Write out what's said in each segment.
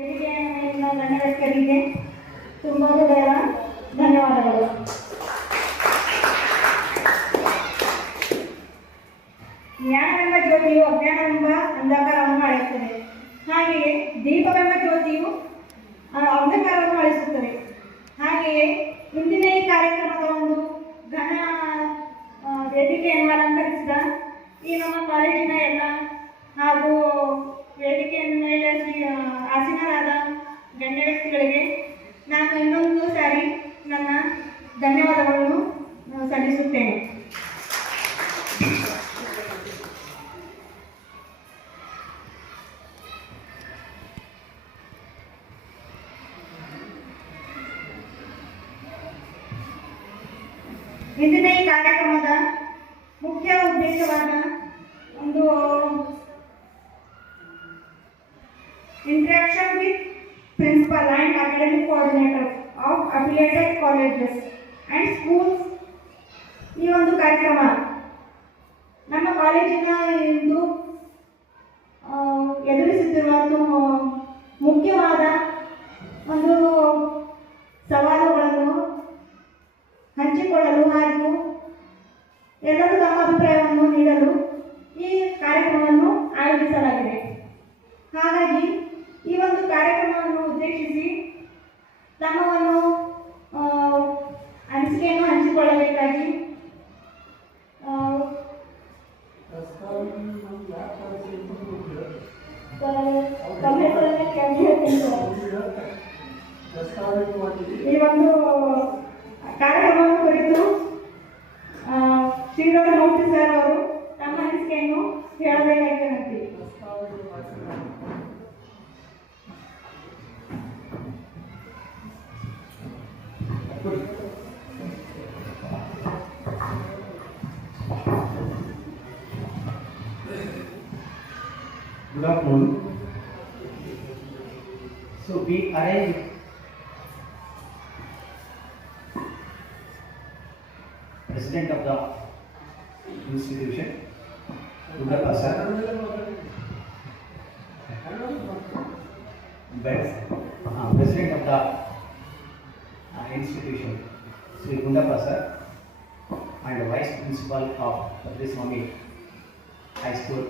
ವೇದಿಕೆಯನ್ನು ಗಣ್ಯರಿಗೆ ತುಂಬ ಹೃದಯದ ಧನ್ಯವಾದಗಳು. ಜ್ಞಾನವೆಂಬ ಜ್ಯೋತಿಯು ಅಜ್ಞಾನವೆಂಬ ಅಂಧಕಾರವನ್ನು ಅಳಿಸುತ್ತದೆ. ಹಾಗೆಯೇ ದೀಪವೆಂಬ ಜ್ಯೋತಿಯು ಅಂಧಕಾರವನ್ನು ಅಳಿಸುತ್ತದೆ. ಹಾಗೆಯೇ ಇಂದಿನ ಈ ಕಾರ್ಯಕ್ರಮದ ಒಂದು ಘನ ವೇದಿಕೆಯನ್ನು ಅಲಂಕರಿಸಿದ ಈ ನಮ್ಮ ಕಾಲೇಜಿನ ಎಲ್ಲ ಹಾಗೂ ವೇದಿಕೆಯ ಮೇಲೆ ಆಸೀನರಾದ ಗಣ್ಯ ವ್ಯಕ್ತಿಗಳಿಗೆ ನಾನು ಇನ್ನೊಂದು ಸಾರಿ ನನ್ನ ಧನ್ಯವಾದಗಳನ್ನು ಸಲ್ಲಿಸುತ್ತೇನೆ. ಇಂದಿನ ಈ ಕಾರ್ಯಕ್ರಮದ ಮುಖ್ಯ ಉದ್ದೇಶವಾದ ಒಂದು interaction with principal and academic coordinators of affiliated colleges and schools. ಈ ಒಂದು ಕಾರ್ಯಕ್ರಮ ನಮ್ಮ ಕಾಲೇಜಿನ ಇಂದು ಎದುರಿಸುತ್ತಿರುವ ಒಂದು ಮುಖ್ಯವಾದ ಒಂದು ಸವಾಲುಗಳನ್ನು ಹಂಚಿಕೊಳ್ಳಲು ಹಾಗೂ ಎಲ್ಲರೂ ತಮ್ಮ ಅಭಿಪ್ರಾಯವನ್ನು ನೀಡಲು ಈ ಕಾರ್ಯಕ್ರಮವನ್ನು ಆಯೋಜಿಸಲಾಗಿದೆ. ಹಾಗಾಗಿ ಈ ಒಂದು ಕಾರ್ಯಕ್ರಮವನ್ನು ಉದ್ದೇಶಿಸಿ ತಮ್ಮವನ್ನು ಅನಿಸಿಕೆಯನ್ನು ಹಂಚಿಕೊಳ್ಳಬೇಕಾಗಿ ಈ ಒಂದು ಕಾರ್ಯಕ್ರಮವನ್ನು ಕುರಿತು ಶ್ರೀರಾಮ ಮೂರ್ತಿ ಸರ್ ಅವರು ತಮ್ಮ ಅನಿಸಿಕೆಯನ್ನು ಹೇಳಬೇಕಾಗಿ. Good afternoon. So we arranged president of the institution, Arunodaya president of the institution, Sri Gundappa sir, and vice principal of Swami High School,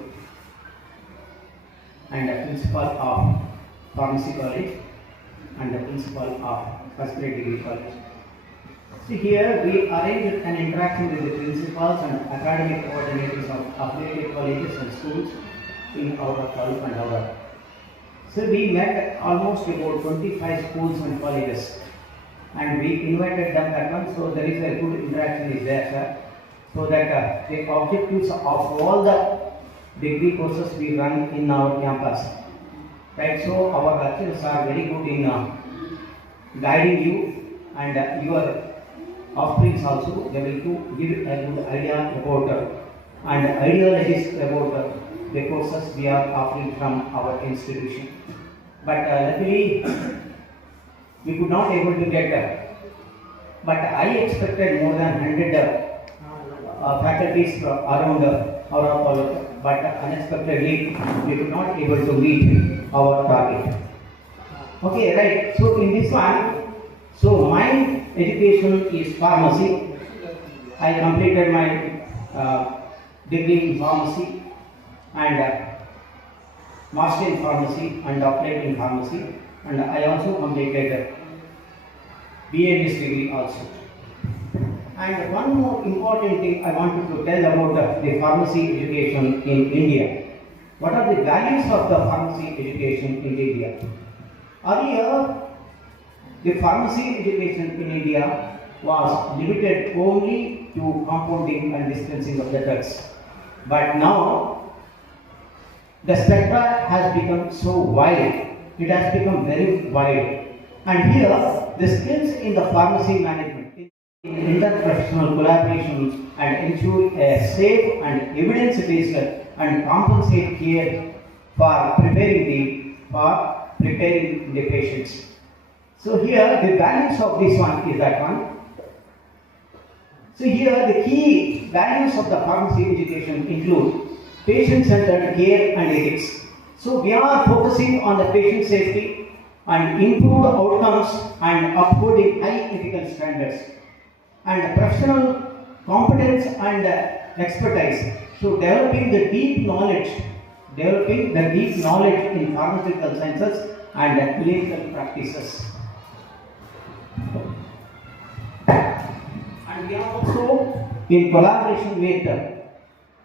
and the principal of Pharmacy College, and the principal of Respiratory Degree College. See, here we arranged an interaction with the principals and academic coordinators of affiliated colleges and schools in our college and our. So we met almost about 25 schools and colleges, and we invited them at once. So there is a good interaction is there, sir. So that the objectives of all the degree courses we run in our campus, right? So our lecturers are very good in guiding you, and your offerings also they will give a good idea about and ideologies about the courses we are offering from our institution. But luckily we could not able to get but I expected more than 100 faculties around our college, but unexpectedly we could not able to meet our target. Okay, right. So in this one, so my education is pharmacy. I completed my degree in pharmacy and master in pharmacy and doctorate in pharmacy, and I also completed BA degree also. And one more important thing I wanted to tell about the pharmacy education in India. What are the values of the pharmacy education in India? Earlier, the pharmacy education in India was limited only to compounding and dispensing of the drugs. But now, the spectra has become so wide. It has become very wide. And here, the skills in the pharmacy management, in interprofessional collaborations, and ensure a safe and evidence-based and compensate care for preparing the patients. So here the values of this one is that one. So here the key values of the pharmacy education include patient-centered care and ethics. So we are focusing on the patient safety and improved outcomes and upholding high ethical standards and professional competence and expertise. So developing the deep knowledge in pharmaceutical sciences and clinical practices. And we are also in collaboration with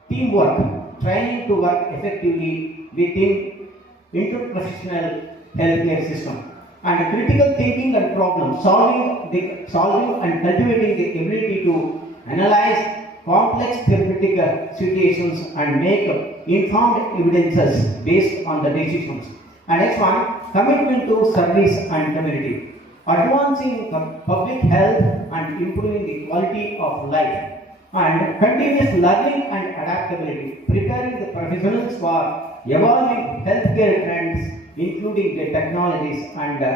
teamwork, training to work effectively within interprofessional healthcare system, and critical thinking and problem solving and cultivating the ability to analyze complex therapeutic situations and make informed evidences based on the decisions. And next one, commitment to service and community, advancing public health and improving the quality of life, and continuous learning and adaptability, preparing the professionals for evolving healthcare trends, including the technologies and the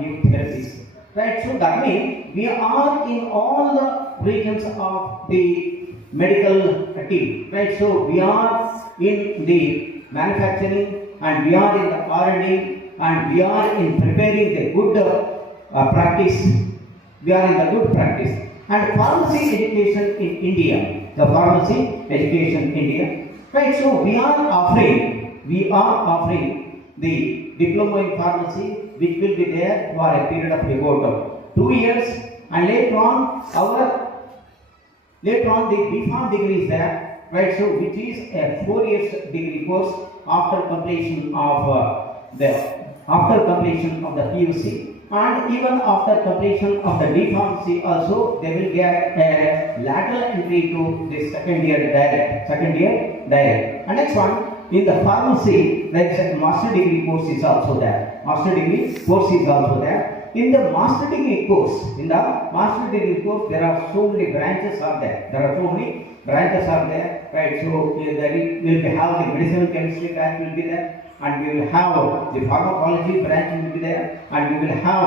new therapies. Right, so that means we are in all the regions of the medical team. Right, so we are in the manufacturing, and we are in the R&D, and we are in preparing the good practice. We are in the good practice. And pharmacy education in India, the pharmacy education in India. Right, so we are offering the diploma in pharmacy, which will be there for a period of about 2 years, and later on the BPharm degree is there, right? So which is a 4 years degree course after completion of the PUC, and even after completion of the D-Pharmacy also they will get a lateral entry to the second year direct. And next one, in the pharmacy there is a master degree course is also there. In the master degree course, there are so many branches are there. Right? So we will have the medicinal chemistry branch will be there, and we will have the pharmacology branch will be there, and we will have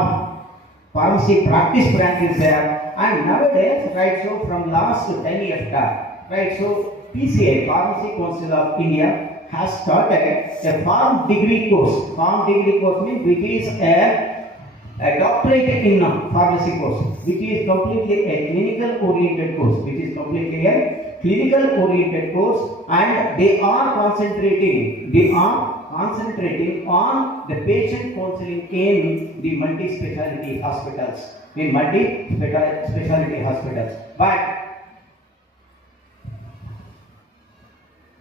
pharmacy practice branch is there. And nowadays, right, so from last 10 years back, right, so BCA, Pharmacy Council of India, has started a farm degree course. Farm degree course means which is a doctorate in pharmacy course, which is completely a clinical oriented course, and they are concentrating on the patient counseling in the multi-speciality hospitals. But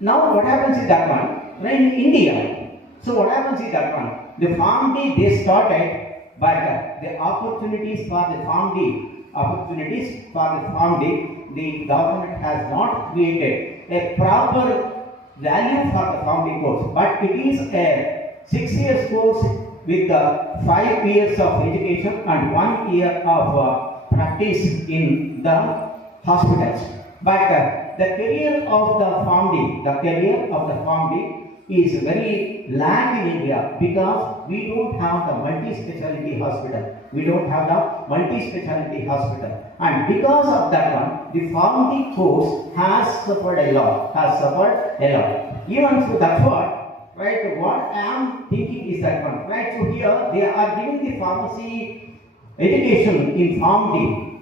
now what happens is that one, right, in India, so what happens is that one, the PharmD they started, but the opportunities for the PharmD, the government has not created a proper value for the PharmD course, but it is a 6 years course with 5 years of education and 1 year of practice in the hospitals. But the career of the PharmD is very lag in India, because we don't have the multi-speciality hospital. And because of that one, the PharmD course has suffered a lot. Even so, that's what I am thinking is that one, right? So here they are giving the pharmacy education in PharmD,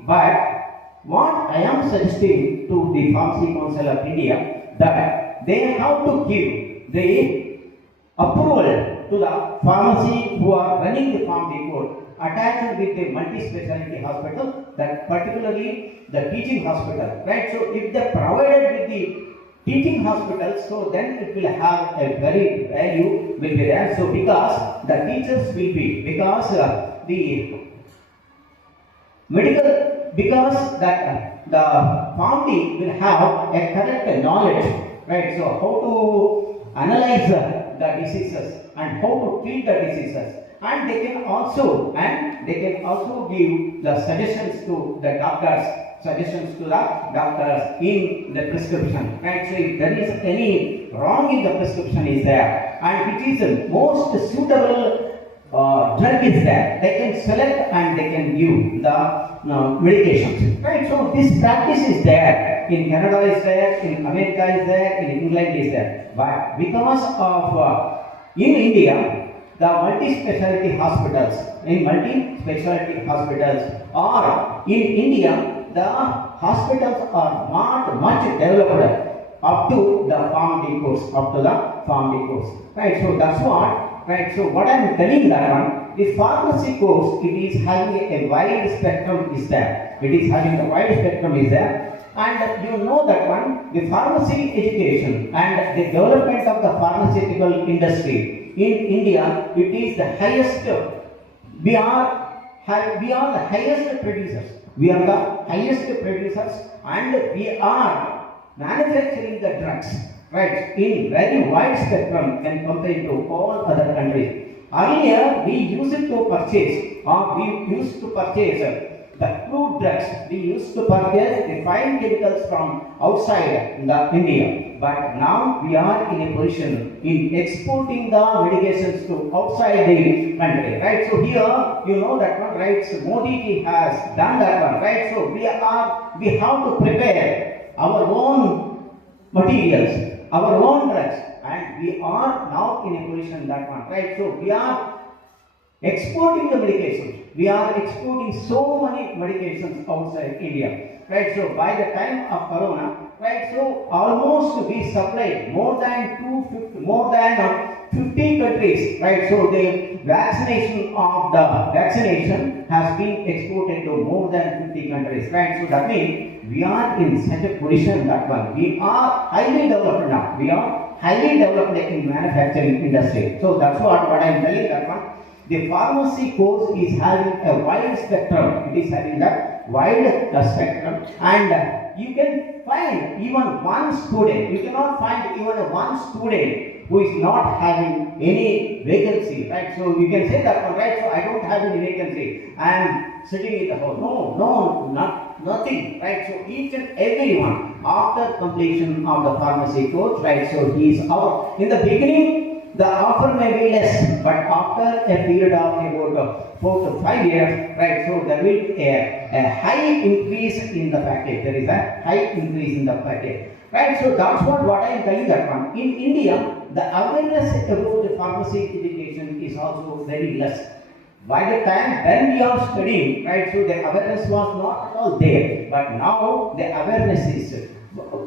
but what I am suggesting to the Pharmacy Council of India, that they have to give the approval to the pharmacy who are running the PharmD course, attached with the multi-speciality hospital, that particularly the teaching hospital, right? So if they provided with the teaching hospitals, so then it will have a very value will be there. So because the teachers will be, that the PharmD will have a correct knowledge, right? So how to analyze the diseases and how to treat the diseases, and they can also give the suggestions to the doctors in the prescription, right? So if there is any wrong in the prescription is there, and which is the most suitable drug is there, they can select and they can give the medications, right? So this practice is there in Canada, is there in America, is there in England, is there, but because of in India the multi-specialty hospitals. In multi-specialty hospitals, or in India, the hospitals are not much developed up to the pharmacy course, right? So that's what, right? So what I'm telling that one, the pharmacy course, it is having a wide spectrum is there. It is having a wide spectrum is there, and you know that one, the pharmacy education and the development of the pharmaceutical industry in India, it is the highest. We are the highest producers. We are the highest producers, and we are manufacturing the drugs, right, in very wide spectrum when compared to all other countries. Earlier, we used to purchase the crude drugs. We used to purchase the fine chemicals from outside the India. But now we are in a position in exporting the medications to outside the country, right? So here, you know that one, right? So Modi has done that one, right? So we have to prepare our own materials, our own drugs, and we are now in a position that one, right? So we are exporting the medications. We are exporting so many medications outside India, right? So by the time of Corona, right? So almost we supplied more than 50 countries, right? So the vaccination has been exported to more than 50 countries, right? So that means we are in such a position that one, we are highly developed now. We are highly developed in manufacturing industry. So that's what I am telling that one. The pharmacy course is having a wide spectrum. It is having that wide spectrum, and you can find even one student. You cannot find even one student who is not having any vacancy, right? So you can say that one, right? So I don't have any vacancy. I am sitting in the house. No, nothing, right? So each and everyone after completion of the pharmacy course, right? So he is out. In the beginning, the offer may be less, but after a period of about 4 to 5 years, right, so there will be a high increase in the package. There is a high increase in the package, right? So that's what I am telling that one. In India, the awareness about the pharmacy education is also very less. By the time when we are studying, right, so the awareness was not at all there, but now the awareness is.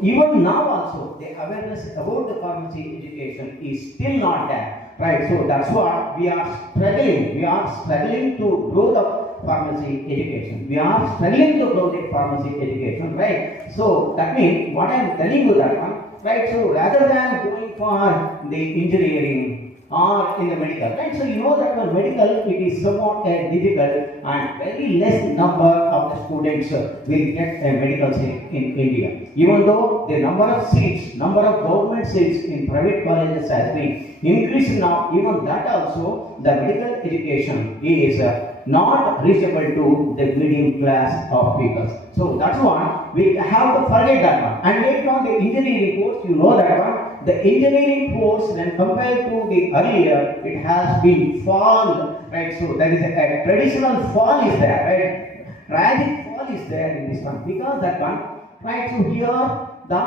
Even now also, the awareness about the pharmacy education is still not there, right? So that's what we are struggling. We are struggling to grow the pharmacy education. We are struggling to grow the pharmacy education, right? So that means what I am telling you that one, right? So rather than going for the engineering or in the medical, right? So you know that for medical it is somewhat difficult, and very less number of the students will get a medical seat in India. Even though the number of government seats in private colleges has been increased now, even that also the medical education is not reachable to the middle class of people. So that's one, we have to forget that one. And later on the engineering course, you know that one, the engineering course when compared to the earlier, it has been fall, right? So there is a traditional fall is there, right? Tragic fall is there in this one, because that one, right? So here the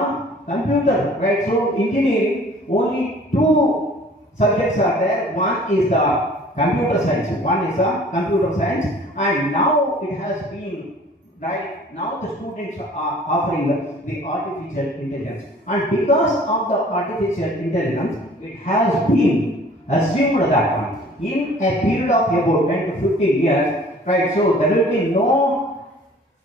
computer, right? So engineering, only two subjects are there. One is the computer science, and now it has been, right, now the students are offering the artificial intelligence, and because of the artificial intelligence, it has been assumed that one in a period of about 10 to 15 years, right? So there will be no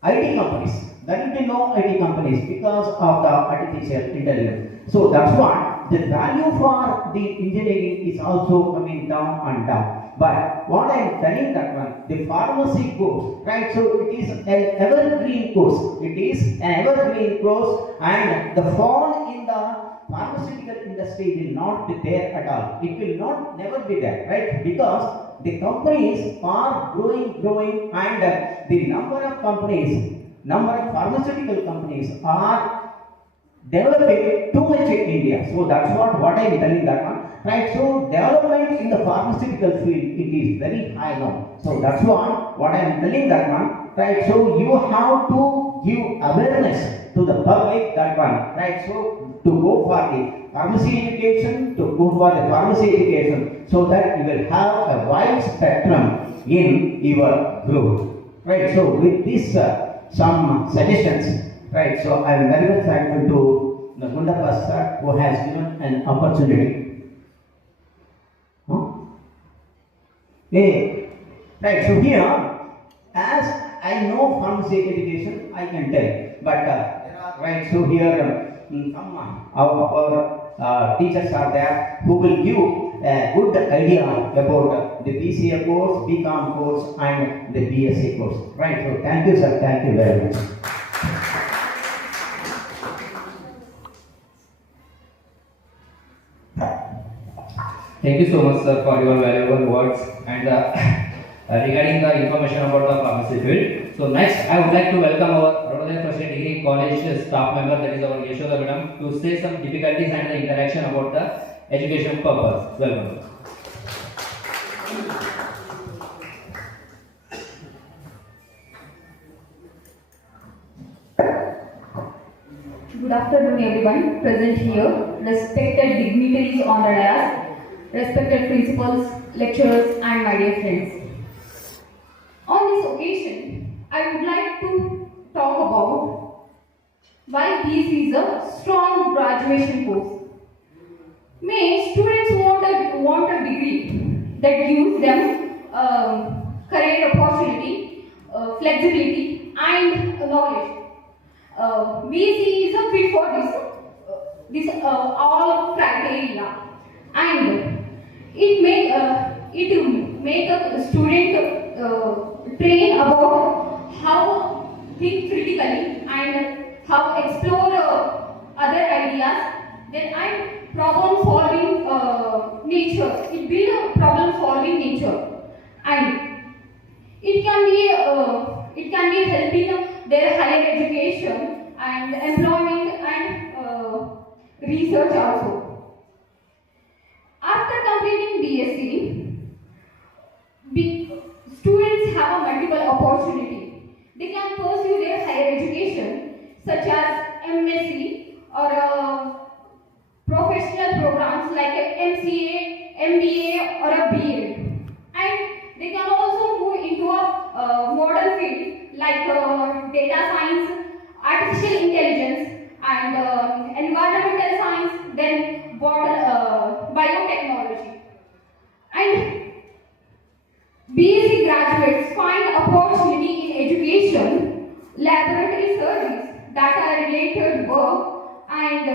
IT companies. Because of the artificial intelligence. So that's what the value for the engineering is also coming down and down. But what I am telling that one, the pharmacy course, right? So it is an evergreen course. And the fall in the pharmaceutical industry will not be there at all. It will not never be there, right? Because the companies are growing, and the number of pharmaceutical companies are developing too much in India. So that's what I am telling that one, right? So development in the pharmaceutical field, it is very high now. So that's what I am telling that one, right? So you have to give awareness to the public that one, right? So to go for the pharmacy education to go for the pharmacy education, so that you will have a wide spectrum in your group. Right, so with this some suggestions, right, so I am very much thankful to the Gundappa sir who has given an opportunity. Huh? Hey, right, so here, as I know pharmacy education, I can tell, but right, so here some our teachers are there who will give a good idea about the BCA course, BCom course, and the BSc course. Right, so thank you, sir, thank you very much. Thank you so much, sir, for your valuable words and regarding the information about the pharmacy field. So next, I would like to welcome our Arunodaya Pharmacy Degree College staff member, that is our Yashoda Madam, to say some difficulties and the interaction about the education purpose. Welcome. Good afternoon, everyone present here, respected dignitaries on the dais, respected principals, lecturers, and my dear friends. On this occasion, I would like to talk about why this is a strong graduation course. May students want a degree that gives them career opportunity, flexibility, and knowledge. BC is a fit for this all criteria, and it make a student train about how think critically and how explore other ideas. Then and problem solving nature. It build a problem solving nature, and it can be helping their higher education and employment and research also. After completing BSc, students have a multiple opportunity. They can pursue their higher education such as MSc or professional programs like a MCA, MBA or a BA. And they can also move into a modern field like data science, artificial intelligence, and environmental science, then biotechnology. And BSc graduates find opportunity in education, laboratory service, data related work, and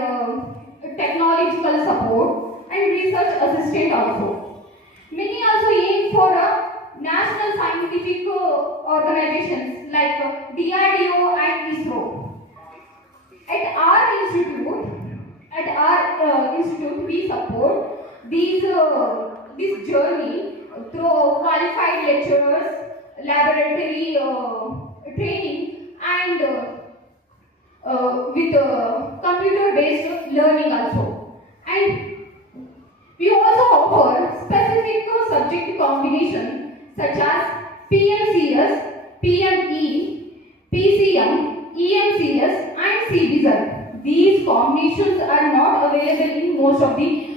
technological support, and research assistant also. Many also aim for a national scientific organizations like DRDO and ISRO. At our institute, we support this journey through qualified lecturers, laboratory training, and with computer-based learning also. And we also offer specific subject combination such as PMCS, PME, PCM, EMCS, and CBSR. These combinations are not available in most of the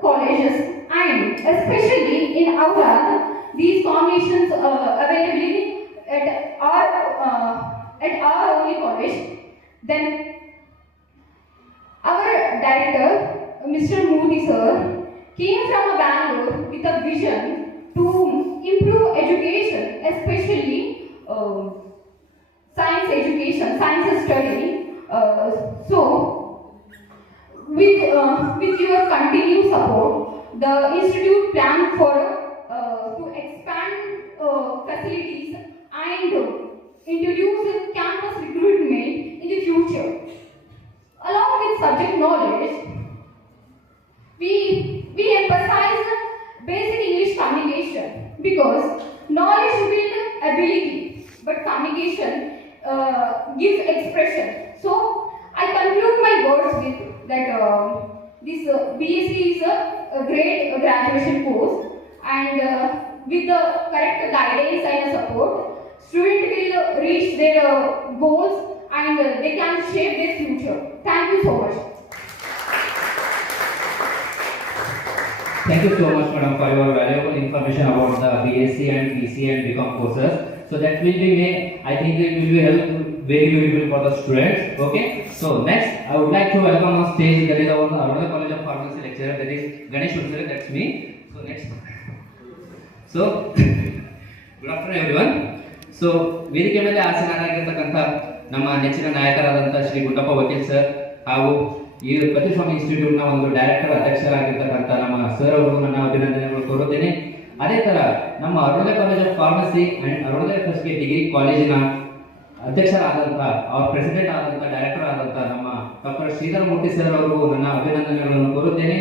colleges, and especially in Aura, these combinations available at our only college. Then our director, Mr. Moody sir, came from a Bangalore with a vision to improve education, especially science education, science study. So, with your continued support, the institute plans for to expand facilities and introduce campus recruitment in the future. Along with subject knowledge, we emphasize basic English communication because knowledge builds ability, but communication gives expression. So I conclude my words with that this BSc is a great graduation course, and with the correct guidance and support, students will reach their goals and they can shape their future. Thank you so much. Thank you so much, madam, for your valuable information about the BSc and BCA and BCom courses. So that will be I think it will be help very beautiful for the students. Okay. So next, I would like to welcome on stage that is our Arunodaya College of Pharmacy lecturer, that is Ganesh Unsare, that's me. So next. So good afternoon everyone. So ವೇದಿಕೆ ಮೇಲೆ ಆಸೀನರಾಗಿರ್ತಕ್ಕಂಥ ನಮ್ಮ ನೆಚ್ಚಿನ ನಾಯಕರಾದಂಥ ಶ್ರೀ ಗುಂಡಪ್ಪ ವಕೀಲ್ ಸರ್ ಹಾಗೂ ಈ ಪ್ರತಿಸ್ವಾಮಿ ಇನ್ಸ್ಟಿಟ್ಯೂಟ್ನ ಒಂದು ಡೈರೆಕ್ಟರ್ ಅಧ್ಯಕ್ಷರಾಗಿರ್ತಕ್ಕಂಥ ನಮ್ಮ ಸರ್ ಅವರು ನನ್ನ ಅಭಿನಂದನೆಗಳು ಕೋರುತ್ತೇನೆ. ಅದೇ ತರ ನಮ್ಮ Arunodaya college of pharmacy and Arunodaya first degree ಕಾಲೇಜಿನ ಅಧ್ಯಕ್ಷರಾದಂಥ ಅವ್ರ ಪ್ರೆಸಿಡೆಂಟ್ ಆದಂಥ ಡೈರೆಕ್ಟರ್ ಆದಂಥ ನಮ್ಮ ಡಾಕ್ಟರ್ ಶ್ರೀಧರ ಮೂರ್ತಿ ಸರ್ ಅವರು ನನ್ನ ಅಭಿನಂದನೆಗಳನ್ನು ಕೋರುತ್ತೇನೆ.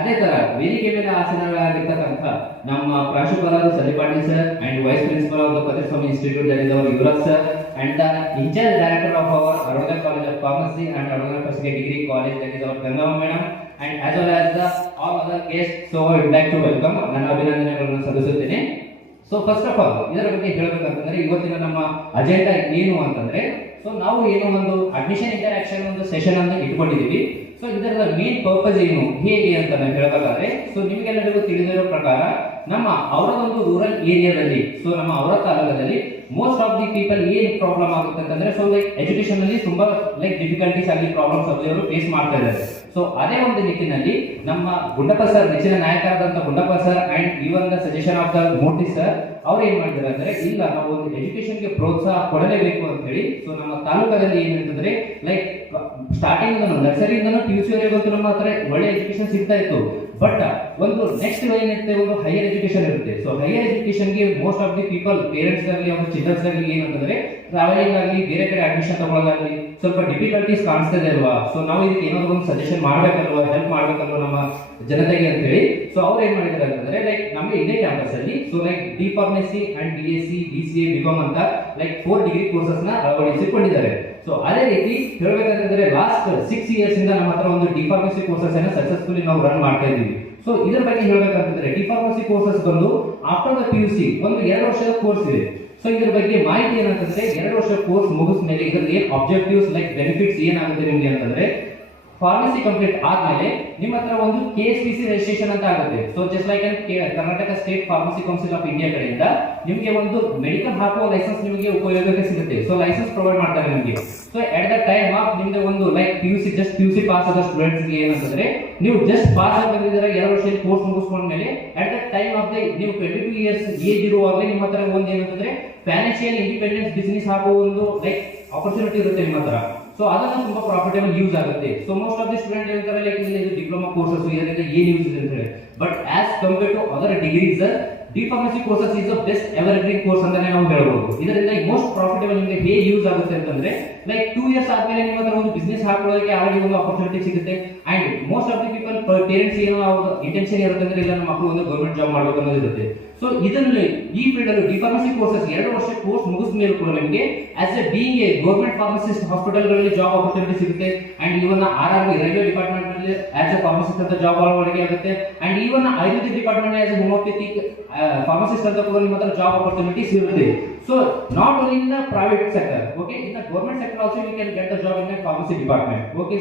ಅದೇ ತರ ವೇದಿಕೆ ಮೇಲೆ ಆಸೀನರಾಗಿರ್ತಕ್ಕಂಥ ನಮ್ಮ ಪ್ರಾಂಶುಪಾಲರು Sandeep Patil sir and vice principal of the Pratiswami institute that is our Yuvraj sir and the in-charge director of our Arunodaya College of Pharmacy and Arunodaya First Degree College, that is our Gangama madam, and as well as the all other guests. So I would like to welcome ನನ್ನ ಅಭಿನಂದನೆಗಳನ್ನು ಸಲ್ಲಿಸುತ್ತೇನೆ. So first of all ಇದರ ಬಗ್ಗೆ ಹೇಳಬೇಕಂತಂದ್ರೆ ಇವತ್ತಿನ ನಮ್ಮ ಅಜೆಂಡಾ ಏನು ಅಂತಂದ್ರೆ, ಸೊ ನಾವು ಏನೋ ಒಂದು ಅಡ್ಮಿಷನ್ ಇಂಟರಾಕ್ಷನ್ ಒಂದು ಸೆಷನ್ ಅನ್ನು ಇಟ್ಕೊಂಡಿದ್ದೀವಿ. ಸೊ ಇದರ ಮೇನ್ ಪರ್ಪಸ್ ಏನು ಹೇಗೆ ಅಂತ ನಾನು ಹೇಳಬೇಕಾದ್ರೆ, ಸೊ ನಿಮಗೆಲ್ಲರಿಗೂ ತಿಳಿದಿರೋ ಪ್ರಕಾರ ನಮ್ಮ ಅವರ ಒಂದು ರೂರಲ್ ಏರಿಯಾದಲ್ಲಿ, ಸೊ ನಮ್ಮ ಅವರ ತಾಲೂಕಲ್ಲಿ ಮೋಸ್ಟ್ ಆಫ್ ದಿ ಪೀಪಲ್ ಏನ್ ಪ್ರಾಬ್ಲಮ್ ಆಗುತ್ತೆ ಅಂತಂದ್ರೆ, ಸೊ ಲೈಕ್ ಎಜುಕೇಶನ್ ಅಲ್ಲಿ ತುಂಬಾ ಲೈಕ್ ಡಿಫಿಕಲ್ಟೀಸ್ ಆಗಿ ಪ್ರಾಬ್ಲಮ್ಸ್ ಅವರು ಫೇಸ್ ಮಾಡ್ತಾ ಇದ್ದಾರೆ. ಸೊ ಅದೇ ಒಂದು ನಿಟ್ಟಿನಲ್ಲಿ ನಮ್ಮ ಗುಂಡಪ್ಪ ಸರ್, ನೆಚ್ಚಿನ ನಾಯಕರಾದಂಥ Gundappa sir and even the suggestion of the Murthy sir, ಅವ್ರು ಏನ್ ಮಾಡಿದ್ದಾರೆ ಅಂದ್ರೆ, ಇಲ್ಲ ನಾವು ಒಂದು ಎಜುಕೇಶನ್ಗೆ ಪ್ರೋತ್ಸಾಹ ಕೊಡಲೇಬೇಕು ಅಂತ ಹೇಳಿ, ಸೊ ನಮ್ಮ ತಾಲೂಕಲ್ಲಿ ಏನಂತಂದ್ರೆ ಲೈಕ್ ಸ್ಟಾರ್ಟಿಂಗ್ ನರ್ಸರಿಯಿಂದನೂ PUC ವರೆಗೂ ನಮ್ಮ ಹತ್ರ ಒಳ್ಳೆ ಎಜುಕೇಶನ್ ಸಿಗ್ತಾ ಇತ್ತು. ಬಟ್ ಒಂದು ನೆಕ್ಸ್ಟ್ ಏನಿರುತ್ತೆ, ಒಂದು ಹೈಯರ್ ಎಜುಕೇಶನ್ ಇರುತ್ತೆ. ಸೊ ಹೈಯರ್ ಎಜುಕೇಶನ್ಗೆ most of the people parents ಆಗಲಿ ಅವ್ರ ಚಿಲ್ಡ್ರನ್ಸ್ ಆಗಲಿ ಏನಂತಂದ್ರೆ ಟ್ರಾವೆಲಿಂಗ್ ಆಗಲಿ ಬೇರೆ ಕಡೆ ಅಡ್ಮಿಷನ್ ತಗೊಳ್ಳೋದಾಗಲಿ ಸ್ವಲ್ಪ ಡಿಫಿಕಲ್ಟೀಸ್ ಕಾಣಿಸ್ತದೆ ಅಲ್ವಾ. ಸೊ ನಾವು ಇದಕ್ಕೆ ಏನಾದ್ರು ಒಂದು ಸಜೆಷನ್ ಮಾಡ್ಬೇಕಲ್ವಾ, ಹೆಲ್ಪ್ ಮಾಡ್ಬೇಕಲ್ವಾ ನಮ್ಮ ಜನತೆಗೆ ಅಂತ ಹೇಳಿ, ಸೊ ಅವ್ರು ಏನ್ ಮಾಡಿದ್ದಾರೆ ಅಂತಂದ್ರೆ ಲೈಕ್ ನಮಗೆ ಇದೇ ಕ್ಯಾಂಪಸ್ ಅಲ್ಲಿ so like D pharmacy and BSc BCA BCom ಅಂತ ಲೈಕ್ 4 ಡಿಗ್ರಿ ಕೋರ್ಸಸ್ ನ ಅಳವಡಿಸಿಕೊಂಡಿದ್ದಾರೆ. ಸೊ ಅದೇ ರೀತಿ ಹೇಳ್ಬೇಕಂತಂದ್ರೆ ಲಾಸ್ಟ್ 6 ಇಯರ್ಸ್ ಇಂದ ನಮ್ಮ ಹತ್ರ ಒಂದು ಡಿ ಫಾರ್ಮಸಿ ಕೋರ್ಸಸ್ ಅನ್ನ ಸಕ್ಸಸ್ಫುಲಿ ನಾವು ರನ್ ಮಾಡ್ತಾ ಇದ್ದೀವಿ. ಸೊ ಇದರ ಬಗ್ಗೆ ಹೇಳ್ಬೇಕಂತಂದ್ರೆ ಡಿ ಫಾರ್ಮಸಿ ಕೋರ್ಸಸ್ ಬಂದು ಆಫ್ಟರ್ ದ PUC ಒಂದು 2 ವರ್ಷದ ಕೋರ್ಸ್ ಇದೆ. ಸೊ ಇದ್ರ ಬಗ್ಗೆ ಮಾಹಿತಿ ಏನಂತಂದ್ರೆ, 2 ವರ್ಷ ಕೋರ್ಸ್ ಮುಗಿದ ಮೇಲೆ ಇದ್ರ ಏನ್ ಆಬ್ಜೆಕ್ಟಿವ್ಸ್ ಲೈಕ್ ಬೆನಿಫಿಟ್ಸ್ ಏನಾಗುತ್ತೆ ನಿಮ್ಗೆ ಅಂತಂದ್ರೆ, ಫಾರ್ಮಸಿ ಕಂಪ್ಲೀಟ್ ಆದ್ಮೇಲೆ ನಿಮ್ಮ ಹತ್ರ ಒಂದು KSPC ರಿಜಿಸ್ಟ್ರೇಷನ್ ಅಂತ ಆಗುತ್ತೆ. So just like Karnataka state pharmacy council of India ಕಡೆಯಿಂದ ನಿಮಗೆ ಒಂದು ಮೆಡಿಕಲ್ ಹಾಕುವ ಲೈಸೆನ್ಸ್ ನಿಮಗೆ ಉಪಯೋಗಕ್ಕೆ ಸಿಗುತ್ತೆ. ಸೊ ಲೈಸೆನ್ಸ್ ಪ್ರೊವೈಡ್ ಮಾಡ್ತಾರೆ ನಿಮಗೆ. So at the time of ನಿಮ್ದು ಒಂದು ಲೈಕ್ PUC ಪಾಸ್ ಆದ ಸ್ಟೂಡೆಂಟ್ಸ್ ಗೆ ಏನಂತಂದ್ರೆ, ನೀವು ಜಸ್ಟ್ ಪಾಸ್ ಆಗಿದ್ರೆ 2 ವರ್ಷ ಕೋರ್ಸ್ ಮುಗಿಸ್ಕೊಂಡ್ಮೇಲೆ at the time of the ನೀವು 22 ಇಯರ್ಸ್ ಏಜ್ ಇರುವಾಗಲೇ ನಿಮ್ಮ ಹತ್ರ ಒಂದು ಏನಂತಂದ್ರೆ ಫೈನಾನ್ಷಿಯಲ್ ಇಂಡಿಪೆಂಡೆನ್ಸ್ ಬಿಸಿನೆಸ್ ಹಾಕುವ ಒಂದು ಲೈಕ್ ಆಪರ್ಚುನಿಟಿ ಇರುತ್ತೆ ನಿಮ್ಮ ಹತ್ರ. ಸೊ ಅದನ್ನ ತುಂಬಾ ಪ್ರಾಫಿಟಬಲ್ ಯೂಸ್ ಆಗುತ್ತೆ. So most of the student ಹೇಳ್ತಾರೆ ಲೈಕ್ ಇದು ಡಿಪ್ಲೊಮಾ ಕೋರ್ಸಸ್ ಇದರಿಂದ ಏನ್ ಯೂಸ್ ಇದೆ ಅಂತ ಹೇಳಿ. But as compared to other degrees, D pharmacy courses is the best evergreen course ಅಂತಾನೆ ನಾವು ಹೇಳ್ಬೋದು. ಇದರಿಂದ ಮೋಸ್ಟ್ ಪ್ರಾಫಿಟಬಲ್ ನಿಮಗೆ ಹೇಗೆ ಯೂಸ್ ಆಗುತ್ತೆ ಅಂತಂದ್ರೆ, ಲೈಕ್ 2 ಇಯರ್ಸ್ ಆದ್ಮೇಲೆ ನಿಮ್ಮ ಹತ್ರ ಒಂದು ಬಿಸ್ನೆಸ್ ಹಾಕೊಳ್ಳೋದಕ್ಕೆ ಆಲ್ರೆಡಿ ಒಂದು ಆಪರ್ಚುನಿಟಿ ಸಿಗುತ್ತೆ. And most of the people parents ಏನೋ ಅವ್ರ ಇಂಟೆನ್ಷನ್ ಇರುತ್ತೆ ಅಂದ್ರೆ, ಇಲ್ಲ ನಮ್ಮ ಮಕ್ಕಳು ಒಂದು ಗೌರ್ಮೆಂಟ್ ಜಾಬ್ ಮಾಡಬೇಕು ಅನ್ನೋದು ಇರುತ್ತೆ. ಸೊ ಇದರಲ್ಲಿ ಈ ಫೀಲ್ಡ್ ಅಲ್ಲಿ ಡಿ ಫಾರ್ಮಸಿ ಕೋರ್ಸಸ್ 2 ವರ್ಷ ಕೋರ್ಸ್ ಮುಗಿದ ಮೇಲೆ ಕೂಡ ನಿಮಗೆ as a being a government pharmacist ಹಾಸ್ಪಿಟಲ್ಗಳಲ್ಲಿ ಜಾಬ್ ಆಪರ್ಚುನಿಟಿ ಸಿಗುತ್ತೆ. And even RRB railway department ನಲ್ಲಿ ಆಸ್ ಎ ಫಾರ್ಮಸಿಸ್ಟ್ ಅಂತ ಜಾಬ್ ಒಳಗೆ ಆಗುತ್ತೆ. And even Ayurvedic department as a homeopathic pharmacist ಅಂತ ಕೂಡ ನಿಮ್ಮ ಹತ್ರ ಜಾಬ್ ಆಪರ್ಚುನಿಟೀಸ್ ಇರುತ್ತೆ. So not only in the private sector, okay, in the government sector also you can get the job in the pharmacy department. Okay,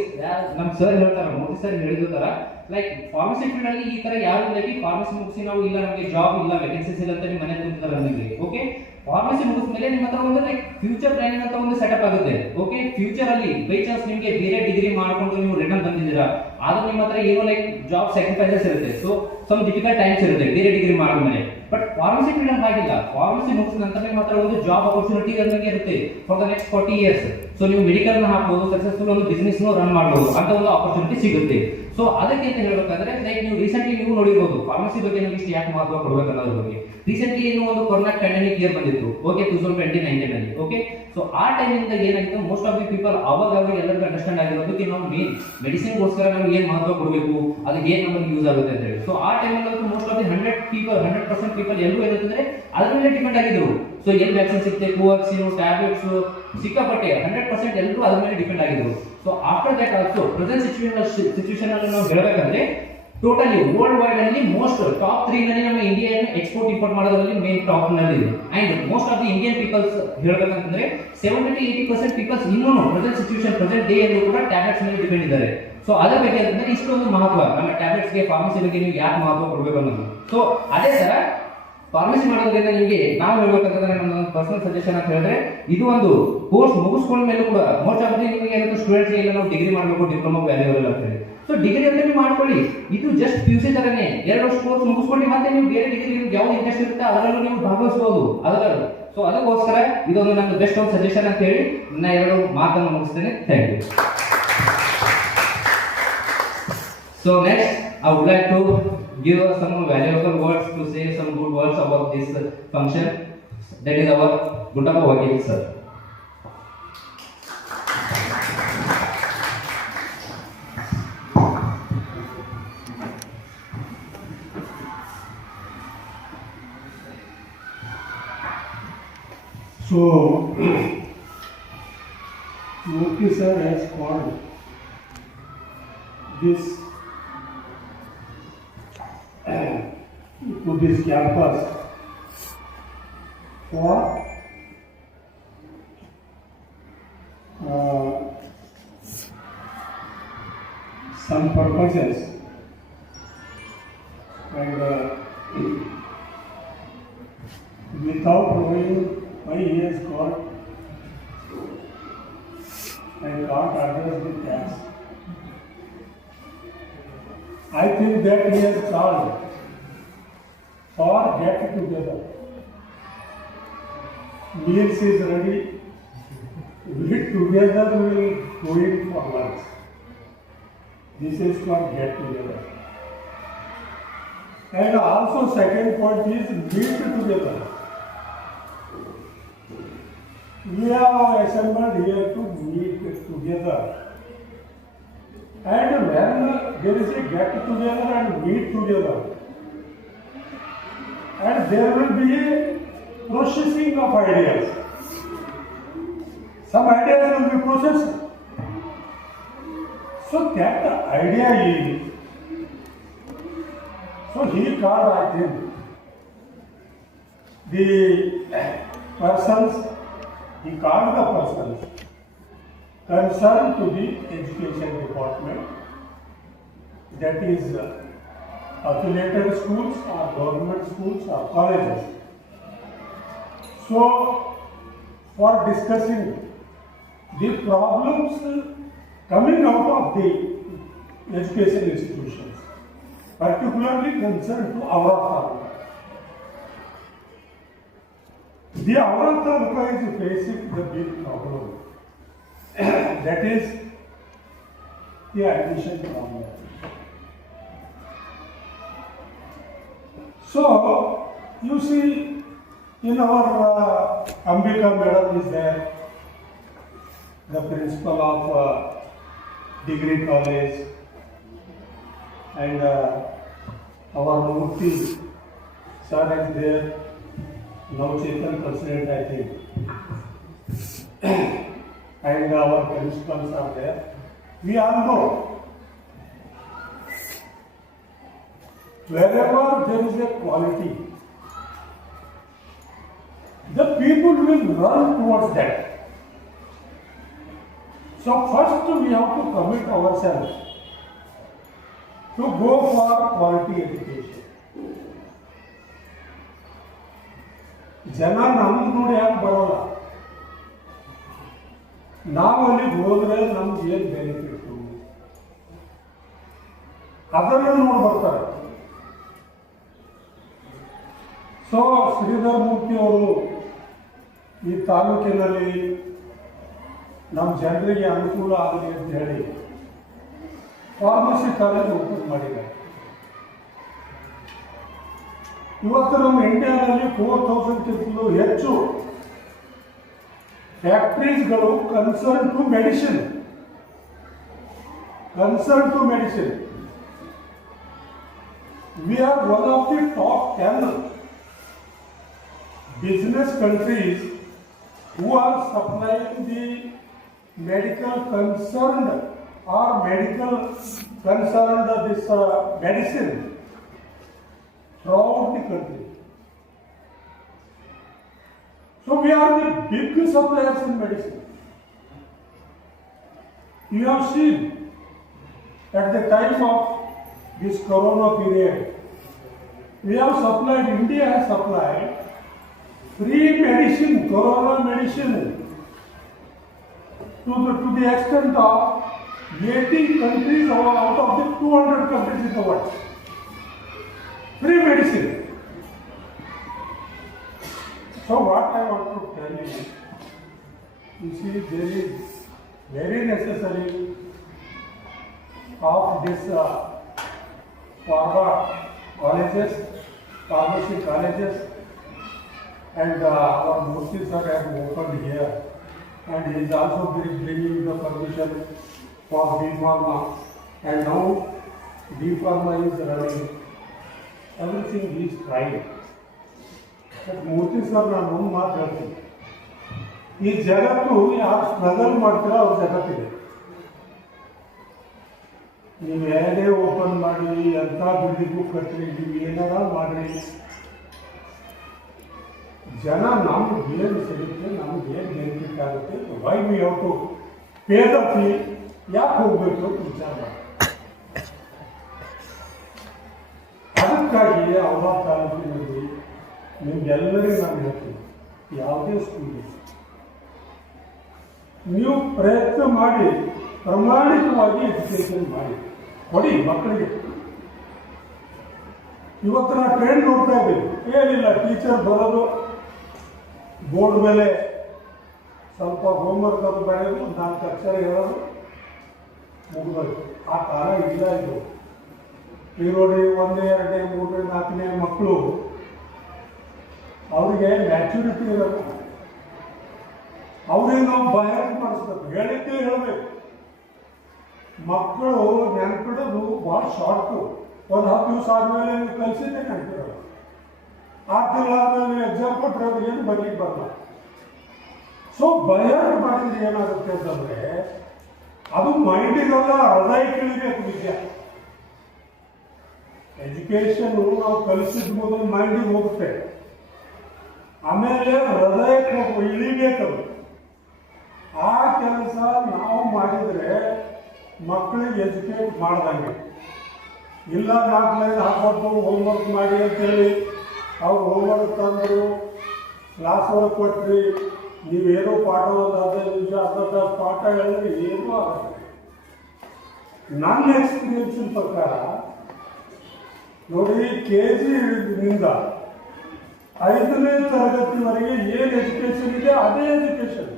ನಮ್ಮ sir ಹೇಳ್ತಾರೆ, ಮೋದಿ ಸರ್ ಹೇಳಿದ ತರ like pharmacy field ಅಲ್ಲಿ ಈ ತರ ಯಾರು ಲೈಕ್ ಫಾರ್ಮಸಿ ಮುಗಿಸಿ ನಾವು ಇಲ್ಲ ನಮಗೆ ಜಾಬ್ ಇಲ್ಲ ವೇಕೆನ್ಸೀಸ್ ಇಲ್ಲ ಅಂತ ನಿಮ್ಮ ಮನೆ ಕೂತಿದ್ದಾರೆ ನಿಮಗೆ. ಓಕೆ, ಫಾರ್ಮಸಿ ಮುಗಿದ ಮೇಲೆ ನಿಮ್ಮ ಹತ್ರ ಒಂದು ಲೈಕ್ ಫ್ಯೂಚರ್ ಪ್ಲಾನಿಂಗ್ ಅಂತ ಒಂದು ಸೆಟಪ್ ಆಗುತ್ತೆ. ಓಕೆ, ಫ್ಯೂಚರ್ ಅಲ್ಲಿ ಬೈ ಚಾನ್ಸ್ ನಿಮಗೆ ಬೇರೆ ಡಿಗ್ರಿ ಮಾಡ್ಕೊಂಡು ನೀವು ರಿಟರ್ನ್ ಬಂದಿದ್ದೀರಾ, ಆದ್ರೆ ನಿಮ್ಮ ಹತ್ರ ಏನೋ ಲೈಕ್ ಜಾಬ್ ಸ್ಯಾಕ್ರಿಫೈಸಸ್ ಇರುತ್ತೆ. ಸೊ ಸಮ್ ಡಿಫಿಕಲ್ಟ್ ಟೈಮ್ಸ್ ಇರುತ್ತೆ ಬೇರೆ ಡಿಗ್ರಿ ಮಾಡಿದ್ಮೇಲೆ. ಬಟ್ ಫಾರ್ಮಸಿ ಫೀಲ್ಡ್ ಅಲ್ಲಿ ಹಾಗಿಲ್ಲ. ಫಾರ್ಮಸಿ ಮುಗಿದ ನಂತರ ನಿಮ್ಮ ಹತ್ರ ಒಂದು ಜಾಬ್ ಆಪರ್ಚುನಿಟಿ ಇರುತ್ತೆ for the next 40 years. So ನೀವು ಮೆಡಿಕಲ್ ನ ಹಾಕಬಹುದು, ಸಕ್ಸಸ್ಫುಲ್ ಒಂದು ಬಿಸ್ನೆಸ್ ರನ್ ಮಾಡಬಹುದು ಅಂತ ಒಂದು ಆಪರ್ಚುನಿಟಿ ಸಿಗುತ್ತೆ. ಸೊ ಅದಕ್ಕೆ ಅಂತ ಹೇಳಬೇಕಾದ್ರೆ ಲೈಕ್ ನೀವು ರೀಸೆಂಟ್ಲಿ ನೀವು ನೋಡಿರಬಹುದು ಫಾರ್ಮಸಿ ಬಗ್ಗೆ ನಾವು ಇಷ್ಟು ಯಾಕೆ ಮಹತ್ವ ಕೊಡಬೇಕು ಅನ್ನೋದ್ರ ಬಗ್ಗೆ. ರೀಸೆಂಟ್ಲಿ ಏನು ಒಂದು ಕೊರೋನಾ ಪ್ಯಾಂಡಮಿಕ್ ಇಯರ್ ಬಂದಿತ್ತು, ಓಕೆ, 2019 ಅಲ್ಲಿ. ಓಕೆ, ಸೊ ಆ ಟೈಮ್ ಇಂದ ಏನಾಗಿತ್ತು, ಮೋಸ್ಟ್ ಆಫ್ ದಿ ಪೀಪಲ್ ಅವಾಗ ಎಲ್ಲರಿಗೂ ಅಂಡರ್ಸ್ಟ್ಯಾಂಡ್ ಆಗಿರೋದಕ್ಕೆ ನಾವು ಮೆಡಿಸಿನ್ ಗೋಸ್ಕರ ನಾವು ಏನ್ ಮಹತ್ವ ಕೊಡಬೇಕು, ಅದು ಏನ್ ನಮಗೆ ಯೂಸ್ ಆಗುತ್ತೆ ಅಂತ ಹೇಳಿ. ಸೊ ಆ ಟೈಮ್ ಅಲ್ಲಿ ಮೋಸ್ಟ್ ಆಫ್ ದಿ 100% ಪೀಪಲ್ ಎಲ್ಲರೂ ಏನಂತಂದ್ರೆ ಅದ್ರ ಮೇಲೆ ಡಿಪೆಂಡ್ ಆಗಿದ್ರು. ಸೊ ಎಲ್ಲಿ ವ್ಯಾಕ್ಸಿನ್ ಸಿಗುತ್ತೆ, ಕೋವ್ಯಾಕ್ಸಿನ್, ಟ್ಯಾಬ್ಲೆಟ್ಸ್ ಸಿಕ್ಕಾಪಟ್ಟೆ 100% ಎಲ್ಲರೂ ಅದ್ರ ಮೇಲೆ ಡಿಪೆಂಡ್ ಆಗಿದ್ರು. So after that also present situation ಅಲ್ಲಿ ನಾವು ಹೇಳಬೇಕಂದ್ರೆ ಟೋಟಲಿ ವರ್ಲ್ಡ್ ವೈಡ್ ಅಲ್ಲಿ ಮೋಸ್ಟ್ ಟಾಪ್ 3 ನಲ್ಲಿ ನಮ್ಮ ಇಂಡಿಯಾ ಎಕ್ಸ್ಪೋರ್ಟ್ ಇಂಪೋರ್ಟ್ ಮಾಡೋದ್ರಲ್ಲಿ ಮೇನ್ ಟಾಪ್ ನಲ್ಲಿ ಇದೆ. And most of the Indian peoples ಹೇಳಬೇಕಂತಂದ್ರೆ 70-80% ಪೀಪಲ್ಸ್ ಇನ್ನೂ ಪ್ರೆಸೆಂಟ್ ಡೇ ಅಲ್ಲಿ ಕೂಡ ಟ್ಯಾಬ್ಲೆಟ್ಸ್ ಮೇಲೆ ಡಿಪೆಂಡ್ ಇದ್ದಾರೆ. ಸೊ ಸೊ ಅದರ ಬಗ್ಗೆ ಅಂದ್ರೆ ಇಷ್ಟೊಂದು ಮಹತ್ವ ನಮ್ಮ ಟ್ಯಾಬ್ಲೆಟ್ಸ್ಗೆ ಫಾರ್ಮಸಿ ಬಗ್ಗೆ ನೀವು ಯಾಕೆ ಮಹತ್ವ ಕೊಡಬೇಕು ಅನ್ನೋದು. ಸೊ ಅದೇ ತರ ಫಾರ್ಮಸಿ ಮಾಡೋದ್ರಿಂದ ನಿಮಗೆ ನಾವು ಹೇಳ್ಬೇಕಂತಂದ್ರೆ ನನ್ನ ಪರ್ಸನಲ್ ಸಜೆಷನ್ ಅಂತ ಹೇಳಿದ್ರೆ ಇದು ಒಂದು ಕೋರ್ಸ್ ಮುಗಿಸ್ಕೊಂಡ ಮೇಲೆ ಕೂಡ ಮೋಸ್ಟ್ ಆಫ್ ನಿಮಗೆ ಏನಂತ ಸ್ಟೂಡೆಂಟ್ಸ್ ಇಲ್ಲ ನಾವು ಡಿಗ್ರಿ ಮಾಡಬೇಕು ಡಿಪ್ಲೊಮಾ ವ್ಯಾಲ್ಯೂಬಲ್ ಅಂತ ಹೇಳಿ. ಸೊ ಡಿಗ್ರಿ ಅಂತ ನೀವು ಮಾಡ್ಕೊಳ್ಳಿ, ಇದು ಜಸ್ಟ್ ಪಿ ಯು ಸಿ ತರನೇ 2 ವರ್ಷ ಕೋರ್ಸ್ ಮುಗಿಸ್ಕೊಂಡು ಮತ್ತೆ ನೀವು ಬೇರೆ ಡಿಗ್ರಿ ನಿಮ್ಗೆ ಯಾವ್ದು ಇಂಟ್ರೆಸ್ಟ್ ಇರುತ್ತೆ ಅದರಲ್ಲೂ ನೀವು ಭಾಗವಹಿಸಬಹುದು ಅದರಲ್ಲೂ. ಸೊ ಅದಕ್ಕೋಸ್ಕರ ಇದೊಂದು ನನ್ನ ಬೆಸ್ಟ್ ಒಂದು ಸಜೆಷನ್ ಅಂತ ಹೇಳಿ ನನ್ನ 2 ಮಾತನ್ನು ಮುಗಿಸ್ತೇನೆ. Thank you. So next, I would like to give some valuable words to say some good words about this function. That is our Gutapa Vakil sir. So, Murthy sir has called this to this campus for some purposes, and without knowing why he has called and can't address the task. I think that he has called for get together. Meals is ready. We together will go in for lunch. This is for get together. And also second point is meet together. We are assembled here to meet together. And when there is a get together and meet together, and there will be a processing of ideas. Some ideas will be processed. So that the idea is, so he called, I think, the persons, he called the persons concerned to the education department, that is affiliated schools or government schools or colleges. So, for discussing the problems coming out of the education institutions, particularly concerned to our taluka. The our taluka is facing the big problem. That is the admission problem. So, you see, in our Ambika Madam is there, the principal of degree college, and our Murthy sir is there, now Chetan president I think, and our principals are there. We all know wherever there is a quality, the people will run towards that. So first we have to commit ourselves to go for quality education. ಜನ ನಮ್ಗೆ ನೋಡಿ ಯಾಕೆ ಬರೋಲ್ಲ, ನಾವು ಅಲ್ಲಿಗೆ ಹೋದ್ರೆ ನಮ್ಗೆ ಏನು ಬೆನಿಫಿಟ್ಟು ಅದನ್ನು ನೋಡಿ ಬರ್ತಾರೆ. ಸೊ ಶ್ರೀಧರ್ ಮೂರ್ತಿ ಅವರು ಈ ತಾಲೂಕಿನಲ್ಲಿ ನಮ್ಮ ಜನರಿಗೆ ಅನುಕೂಲ ಆಗಲಿ ಅಂತ ಹೇಳಿ ಫಾರ್ಮಸಿ ಕಾಲೇಜ್ ಓಪನ್ ಮಾಡಿದ್ದಾರೆ. ಇವತ್ತು ನಮ್ಮ ಇಂಡಿಯಾದಲ್ಲಿ 4000ಕ್ಕಿಂತಲೂ ಹೆಚ್ಚು ಫ್ಯಾಕ್ಟರೀಸ್ಗಳು concern to medicine. We are one of the top 10 business countries who are supplying the medical concerned or medical concerned this medicine throughout the country. So we are the big suppliers in medicine. You have seen at the time of this corona period, we have supplied, India has supplied free medicine, corona medicine, to the extent of 80 countries out of the 200 countries in the world. Free medicine. So what I want to tell you see, there is very necessary of this colleges, pharmacy colleges, and our Murthy sir has opened here, and he is also bringing the permission for B Pharma, and now B Pharma is running. Everything is trying. But Murthy sir ನಾನು ಒಂದು ಮಾತು ಹೇಳ್ತೀನಿ, ಈ ಜಗತ್ತು ಯಾರು ಸ್ಟ್ರಗಲ್ ಮಾಡ್ತೀರ ಅವ್ರ ಜಗತ್ತಿದೆ. ನೀವು ಏನೇ ಓಪನ್ ಮಾಡಿ, ಎಂಥ ಬಿಲ್ಡಿಂಗು ಕಟ್ಟಿ, ನೀವು ಏನಾರ ಮಾಡಿ, ಜನ ನಮ್ಗೆ ಏನು ಸಿಗುತ್ತೆ, ನಮ್ಗೆ ಏನು ಬೆನಿಫಿಟ್ ಆಗುತ್ತೆ, why we have to pay the fee, ಯಾಕೆ ಹೋಗ್ಬೇಕು ಅಂತ ವಿಚಾರ ಮಾಡಿ. ಅದಕ್ಕಾಗಿ ಅವರ ತಾಲೂಕಿನಲ್ಲಿ ನಿಮ್ಗೆಲ್ಲರಿಗೂ ನಾನು ಹೇಳ್ತೀನಿ, ಯಾವುದೇ ಸ್ಕೂಲ್ ನೀವು ಪ್ರಯತ್ನ ಮಾಡಿ ಪ್ರಾಮಾಣಿಕವಾಗಿ ಎಜುಕೇಷನ್ ಮಾಡಿ ಕೊಡಿ ಮಕ್ಕಳಿಗೆ. ಇವತ್ತಿನ ಟ್ರೆಂಡ್ ನೋಡ್ತಾ ಇದ್ದೀವಿ, ಏನಿಲ್ಲ ಟೀಚರ್ ಬರೋದು, ಬೋರ್ಡ್ ಮೇಲೆ ಸ್ವಲ್ಪ ಹೋಮ್ವರ್ಕ್ ಅದು ಬರೆಯೋದು, 4 ಅಕ್ಷರ ಹೇಳೋದು, ಮುಗಿದೋದು. ಆ ಕಾಲ ಇಲ್ಲ ಇದು. ಈ ನೋಡಿ 1, 2, 3, 4ನೇ ಮಕ್ಕಳು ಅವರಿಗೆ ಮ್ಯಾಚುರಿಟಿ ಇರಬೇಕು. ಅವ್ರಿಗೆ ನಾವು ಬಯಾಸ್ ಮಾಡಿಸ್ಬೇಕು, ಹೇಳಿದ್ದೇ ಹೇಳಬೇಕು. ಮಕ್ಕಳು ನೆನ್ಪಿಡೋದು ಭಾಳ ಶಾರ್ಟು. ಒಂದು 10 ದಿವಸ ಆದಮೇಲೆ ನೀವು ಕಲಿಸಿದ್ದೆ ನೆನ್ಪಿಡೋದು. 6 ತಿಂಗಳು ಆದಮೇಲೆ ನೀವು ಎಕ್ಸಾಮ್ ಕೊಟ್ಟರೆ ಅವ್ರಿಗೆ ಏನು ಬರ್ಲಿಕ್ಕೆ ಬರಲ್ಲ. ಸೊ ಬಯಾಸ್ ಮಾಡಿದ್ರೆ ಏನಾಗುತ್ತೆ ಅಂತಂದರೆ ಅದು ಮೈಂಡಿಗೆಲ್ಲ ಹೃದಯಕ್ಕೆ ಇಳಿಬೇಕು ವಿದ್ಯೆ. ಎಜುಕೇಷನ್ನು ನಾವು ಕಲಿಸಿದ ಮೊದಲು ಮೈಂಡಿಗೆ ಹೋಗುತ್ತೆ, ಆಮೇಲೆ ಹೃದಯಕ್ಕೆ ಇಳಿಬೇಕದು. ಆ ಕೆಲಸ ನಾವು ಮಾಡಿದರೆ ಮಕ್ಕಳಿಗೆ ಎಜುಕೇಟ್ ಮಾಡ್ದಂಗೆ. ಇಲ್ಲ 4 ಲೈನ್ ಹಾಕ್ಕೊಟ್ಟು ಹೋಮ್ವರ್ಕ್ ಮಾಡಿ ಅಂತೇಳಿ ಅವ್ರು ಹೋಮ್ವರ್ಕ್ ತಂದರು, ಕ್ಲಾಸ್ ವರ್ಕ್ ಕೊಟ್ರಿ, ನೀವೇನೋ ಪಾಠ ಒಂದು 15 ನಿಮಿಷ ಅರ್ಧ ಪಾಠ ಹೇಳಿದ್ರೆ ಏನೂ ಆಗುತ್ತೆ. ನನ್ನ ಎಕ್ಸ್ಪೀರಿಯನ್ಸಿನ ಪ್ರಕಾರ ನೋಡಿ, KG-ನಿಂದ 5ನೇ ತರಗತಿವರೆಗೆ ಏನು ಎಜುಕೇಷನ್ ಇದೆ ಅದೇ education.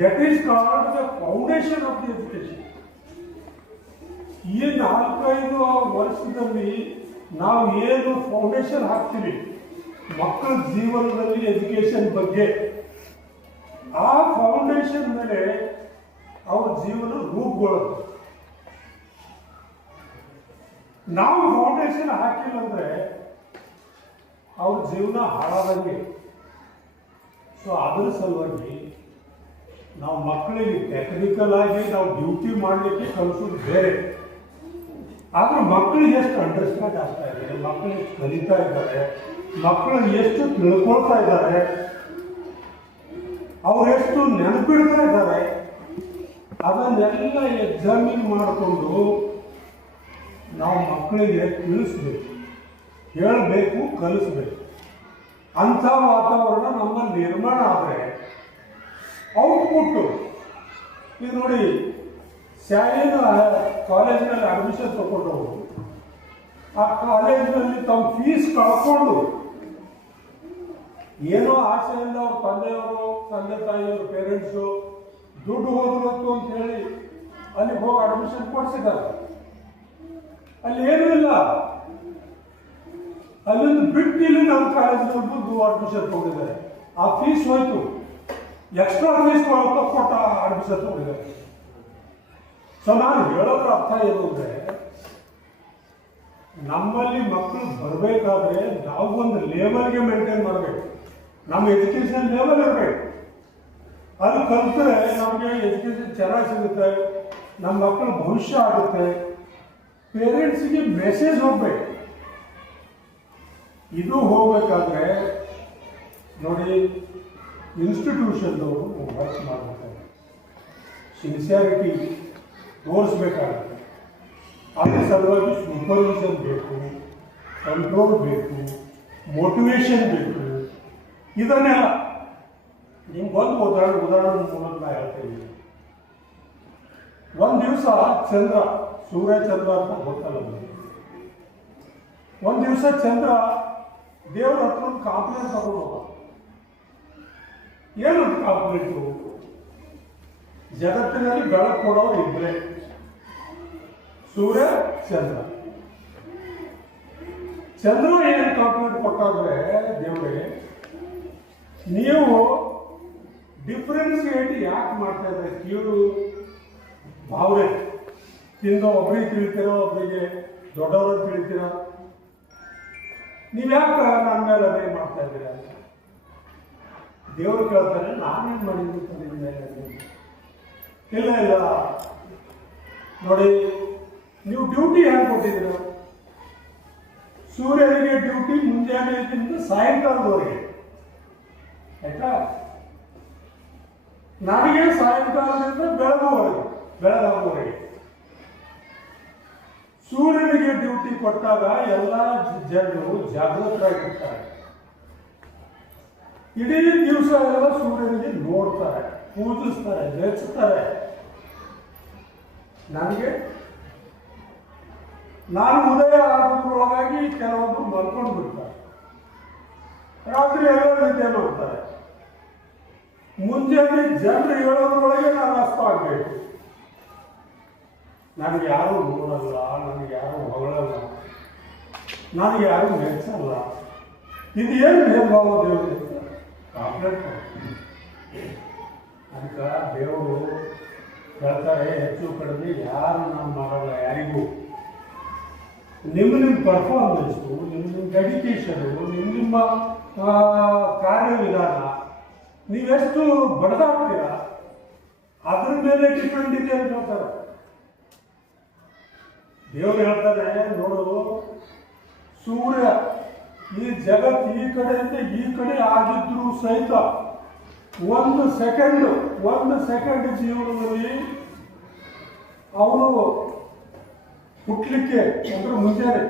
That is called the foundation of the education. ಈ 4-5 ವರ್ಷದಲ್ಲಿ ನಾವು ಏನು ಫೌಂಡೇಶನ್ ಹಾಕ್ತೀವಿ ಮಕ್ಕಳ ಜೀವನದಲ್ಲಿ ಎಜುಕೇಷನ್ ಬಗ್ಗೆ, ಆ ಫೌಂಡೇಶನ್ ಮೇಲೆ ಅವ್ರ ಜೀವನ ರೂಪುಗೊಳ್ಳೋದು. ನಾವು ಫೌಂಡೇಶನ್ ಹಾಕಿಲ್ಲ ಅಂದರೆ ಅವ್ರ ಜೀವನ ಹಾಳಾದಂಗೆ. ಸೊ ಅದರ ಸಲುವಾಗಿ ನಾವು ಮಕ್ಕಳಿಗೆ ಟೆಕ್ನಿಕಲ್ ಆಗಿ ನಾವು ಡ್ಯೂಟಿ ಮಾಡಲಿಕ್ಕೆ ಕಲಿಸೋದು ಬೇರೆ. ಆದ್ರೆ ಮಕ್ಕಳಿಗೆ ಎಷ್ಟು ಅಂಡರ್ಸ್ಟ್ಯಾಂಡ್ ಆಗ್ತಾ ಇದೆ, ಮಕ್ಕಳು ಎಷ್ಟು ಕಲಿತಾ ಇದ್ದಾರೆ, ಮಕ್ಕಳು ಎಷ್ಟು ತಿಳ್ಕೊಳ್ತಾ ಇದ್ದಾರೆ, ಅವರೆಷ್ಟು ನೆನಪಿಡ್ತಾ ಇದ್ದಾರೆ, ಅದನ್ನೆಲ್ಲ ಎಕ್ಸಾಮಿನ್ ಮಾಡಿಕೊಂಡು ನಾವು ಮಕ್ಕಳಿಗೆ ತಿಳಿಸ್ಬೇಕು, ಹೇಳಬೇಕು, ಕಲಿಸ್ಬೇಕು. ಅಂಥ ವಾತಾವರಣ ನಮ್ಮಲ್ಲಿ ನಿರ್ಮಾಣ ಆದರೆ ಔಟ್ಪುಟ್ಟು ಈಗ ನೋಡಿ, ಶಾಲೆಯ ಕಾಲೇಜಿನಲ್ಲಿ ಅಡ್ಮಿಷನ್ ತಗೊಂಡವರು ಆ ಕಾಲೇಜಿನಲ್ಲಿ ತಮ್ಮ ಫೀಸ್ ಕಳ್ಕೊಂಡು ಏನೋ ಆಸೆಯಿಂದ ಅವ್ರ ತಂದೆ ತಾಯಿಯವರು ಪೇರೆಂಟ್ಸು ದುಡ್ಡು ಹೋದ್ರು ಅಂತ ಹೇಳಿ ಅಲ್ಲಿಗೆ ಹೋಗಿ ಅಡ್ಮಿಷನ್ ಕೊಡಿಸಿದ್ದಾರೆ. ಅಲ್ಲಿ ಏನೂ ಇಲ್ಲ, ಅಲ್ಲಿಂದ ಬಿಟ್ಟು ಇಲ್ಲಿ ನಮ್ಮ ಕಾಲೇಜಿನವ್ರದ್ದು ಅಡ್ಮಿಷನ್ ತಗೊಂಡಿದ್ದಾರೆ. ಆ ಫೀಸ್ ಹೋಯ್ತು, ಎಕ್ಸ್ಟ್ರಾ ಫೀಸ್ ಕೊಟ್ಟ ಅಡ್ಮಿಷನ್ ತಗೊಂಡಿದ್ದಾರೆ. ಸೊ ನಾನು ಹೇಳೋದ್ರ ಅರ್ಥ ಏನು ಅಂದರೆ, ನಮ್ಮಲ್ಲಿ ಮಕ್ಕಳು ಬರಬೇಕಾದ್ರೆ ನಾವು ಒಂದು ಲೆವೆಲ್ಗೆ ಮೇಂಟೈನ್ ಮಾಡಬೇಕು. ನಮ್ಮ ಎಜುಕೇಷನ್ ಲೆವೆಲ್ ಇರಬೇಕು. ಅದು ಕಲಿತರೆ ನಮಗೆ ಎಜುಕೇಷನ್ ಚೆನ್ನಾಗಿ ಸಿಗುತ್ತೆ, ನಮ್ಮ ಮಕ್ಕಳ ಭವಿಷ್ಯ ಆಗುತ್ತೆ, ಪೇರೆಂಟ್ಸಿಗೆ ಮೆಸೇಜ್ ಹೋಗ್ಬೇಕು. ಇದು ಹೋಗ್ಬೇಕಾದ್ರೆ ನೋಡಿ, ಇನ್ಸ್ಟಿಟ್ಯೂಷನ್ದವರು ವರ್ಕ್ ಮಾಡಬೇಕಾದ್ರೆ ಸಿನ್ಸಿಯಾರಿಟಿ ತೋರಿಸ್ಬೇಕಾಗುತ್ತೆ. ಅದ್ರ ಸಲುವಾಗಿ ಸೂಪರ್ವಿಷನ್ ಬೇಕು, ಕಂಟ್ರೋಲ್ ಬೇಕು, ಮೋಟಿವೇಶನ್ ಬೇಕು. ಇದನ್ನೆಲ್ಲ ನಿಮ್ಗೊಂದು ಉದಾಹರಣೆ ಮೂಲಕ ನಾ ಹೇಳ್ತೀನಿ. ಒಂದು ದಿವಸ ಚಂದ್ರ, ಸೂರ್ಯ ಚಂದ್ರ ಅಂತ ಗೊತ್ತಲ್ಲ, ಒಂದು ದಿವಸ ಚಂದ್ರ ದೇವ್ರ ಹತ್ರ ಒಂದು ಕಾಂಪ್ಲೇಂಟ್ ತಗೊಂಡು ಹೋಗ. ಏನಂತ ಕಾಂಪ್ಲೇಂಟು? ಜಗತ್ತಿನಲ್ಲಿ ಬೆಳಕು ಕೊಡೋರು ಇಬ್ಬರೇ, ಸೂರ್ಯ ಚಂದ್ರ. ಚಂದ್ರ ಏನು ಕಾಂಪ್ಲೇಂಟ್ ಕೊಟ್ಟಾದ್ರೆ, ದೇವರೇ ನೀವು ಡಿಫ್ರೆನ್ಸಿಯೇಟ್ ಯಾಕೆ ಮಾಡ್ತಾ ಇದ್ರೆ? ಕೀಳು ಭಾವನೆ ತಿಂದು ಒಬ್ಬರಿಗೆ ತಿಳಿತೀರೋ, ಒಬ್ಬರಿಗೆ ದೊಡ್ಡವರನ್ನು ತಿಳಿತೀರ, ನೀವು ಯಾಕೆ ನನ್ನ ಮೇಲೆ ಅದೇ ಮಾಡ್ತಾ ಇದ್ದೀರ ಅಂತ ದೇವರು ಕೇಳ್ತಾರೆ. ನಾನೇನು ಮಾಡಿದ್ದೀನಿ ನಿಮ್ಮ ಮೇಲೆ? ಇಲ್ಲ ಇಲ್ಲ ನೋಡಿ, ನೀವು ಡ್ಯೂಟಿ ಹೇಗೆ ಕೊಟ್ಟಿದ್ದೀರ? ಸೂರ್ಯನಿಗೆ ಡ್ಯೂಟಿ ಮುಂಜಾನೆಯಿಂದ ಸಾಯಂಕಾಲದವರೆಗೆ, ಆಯ್ತಾ? ನನಗೆ ಸಾಯಂಕಾಲದಿಂದ ಬೆಳಗಾಗುವವರೆಗೆ. ಸೂರ್ಯನಿಗೆ ಡ್ಯೂಟಿ ಕೊಟ್ಟಾಗ ಎಲ್ಲ ಜನರು ಜಾಗೃತರಾಗಿರ್ತಾರೆ. ಇಡೀ ದಿವಸ ಎಲ್ಲ ಸೂರ್ಯನಿಗೆ ನೋಡ್ತಾರೆ, ಪೂಜಿಸ್ತಾರೆ, ಮೆಚ್ಚುತ್ತಾರೆ. ನಾನು ಉದಯ ಆಗೋದ್ರೊಳಗಾಗಿ ಕೆಲವೊಬ್ಬರು ಮಲ್ಕೊಂಡು ಬಿಡ್ತಾರೆ, ರಾತ್ರಿ ಎಲ್ಲ ನಿದ್ದೆ ಮಾಡ್ತಾರೆ. ಮುಂಜಾನೆ ಜನರು ಹೇಳೋದ್ರೊಳಗೆ ನಾನು ಅಸ್ತ ಆಗಬೇಕು. ನನಗೆ ಯಾರು ನೋಡಲ್ಲ, ನನಗೆ ಯಾರು ಹೊಗಳಲ್ಲ, ನನಗೆ ಯಾರು ಮೆಚ್ಚಲ್ಲ. ಇದು ಏನು ಭೇದಭಾವ ದೇವರು ಕಾಂಪ್ಲೇಂಟ್. ಅದಕ್ಕೆ ದೇವರು ಹೇಳ್ತಾರೆ, ಹೆಚ್ಚು ಕಡಿಮೆ ಯಾರು ನಾನು ಮಾಡಲ್ಲ ಯಾರಿಗೂ. ನಿಮ್ಮ ಪರ್ಫಾರ್ಮೆನ್ಸು, ನಿಮ್ಮ ಡೆಡಿಕೇಶನು, ನಿಮ್ಮ ಕಾರ್ಯವಿಧಾನ ನೀವೆಷ್ಟು ಬಡದಾಡ್ತೀರ ಅದ್ರ ಮೇಲೆ ಡಿಪೆಂಡ್ ಇದೆ ಅಂತ ಹೇಳ್ತಾರೆ. ದೇವರು ಹೇಳ್ತಾನೆ, ನೋಡು ಸೂರ್ಯ ಈ ಜಗತ್ ಈ ಕಡೆಯಿಂದ ಈ ಕಡೆ ಆಗಿದ್ರು ಸಹಿತ ಒಂದು ಸೆಕೆಂಡ್ ಜೀವನದಲ್ಲಿ ಅವನು ಹುಟ್ಟಲಿಕ್ಕೆ ಅಂದ್ರೆ ಮುಂಜಾನೆ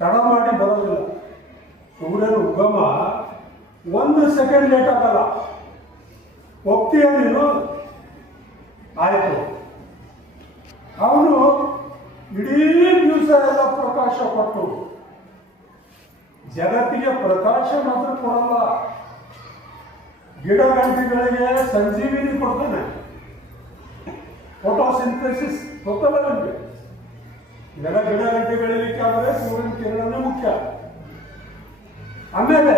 ತಡ ಮಾಡಿ ಬರೋದಿಲ್ಲ. ಸೂರ್ಯನ ಉಗಮ 1 ಸೆಕೆಂಡ್ ಲೇಟ್ ಆಗಲ್ಲ. ಒಪ್ತೀಯ ನೀನು? ಆಯಿತು. ಅವನು ಇಡೀ ದಿವಸ ಎಲ್ಲ ಪ್ರಕಾಶ ಕೊಟ್ಟು ಜಗತ್ತಿಗೆ ಪ್ರಕಾಶ ಮಾತ್ರ ಕೊಡಲ್ಲ, ಗಿಡ ಗಂಟೆಗಳಿಗೆ ಸಂಜೀವಿನಿ ಕೊಡ್ತಾನೆ. ಫೋಟೋಸಿಂಥೆಸಿಸ್ ಗೊತ್ತಲ್ಲ ನಮಗೆ. ಗಿಡ ಗಂಟೆ ಬೆಳೀಲಿಕ್ಕೆ ಆದರೆ ಸೂರ್ಯನ ಕಿರಣನೇ ಮುಖ್ಯ. ಆಮೇಲೆ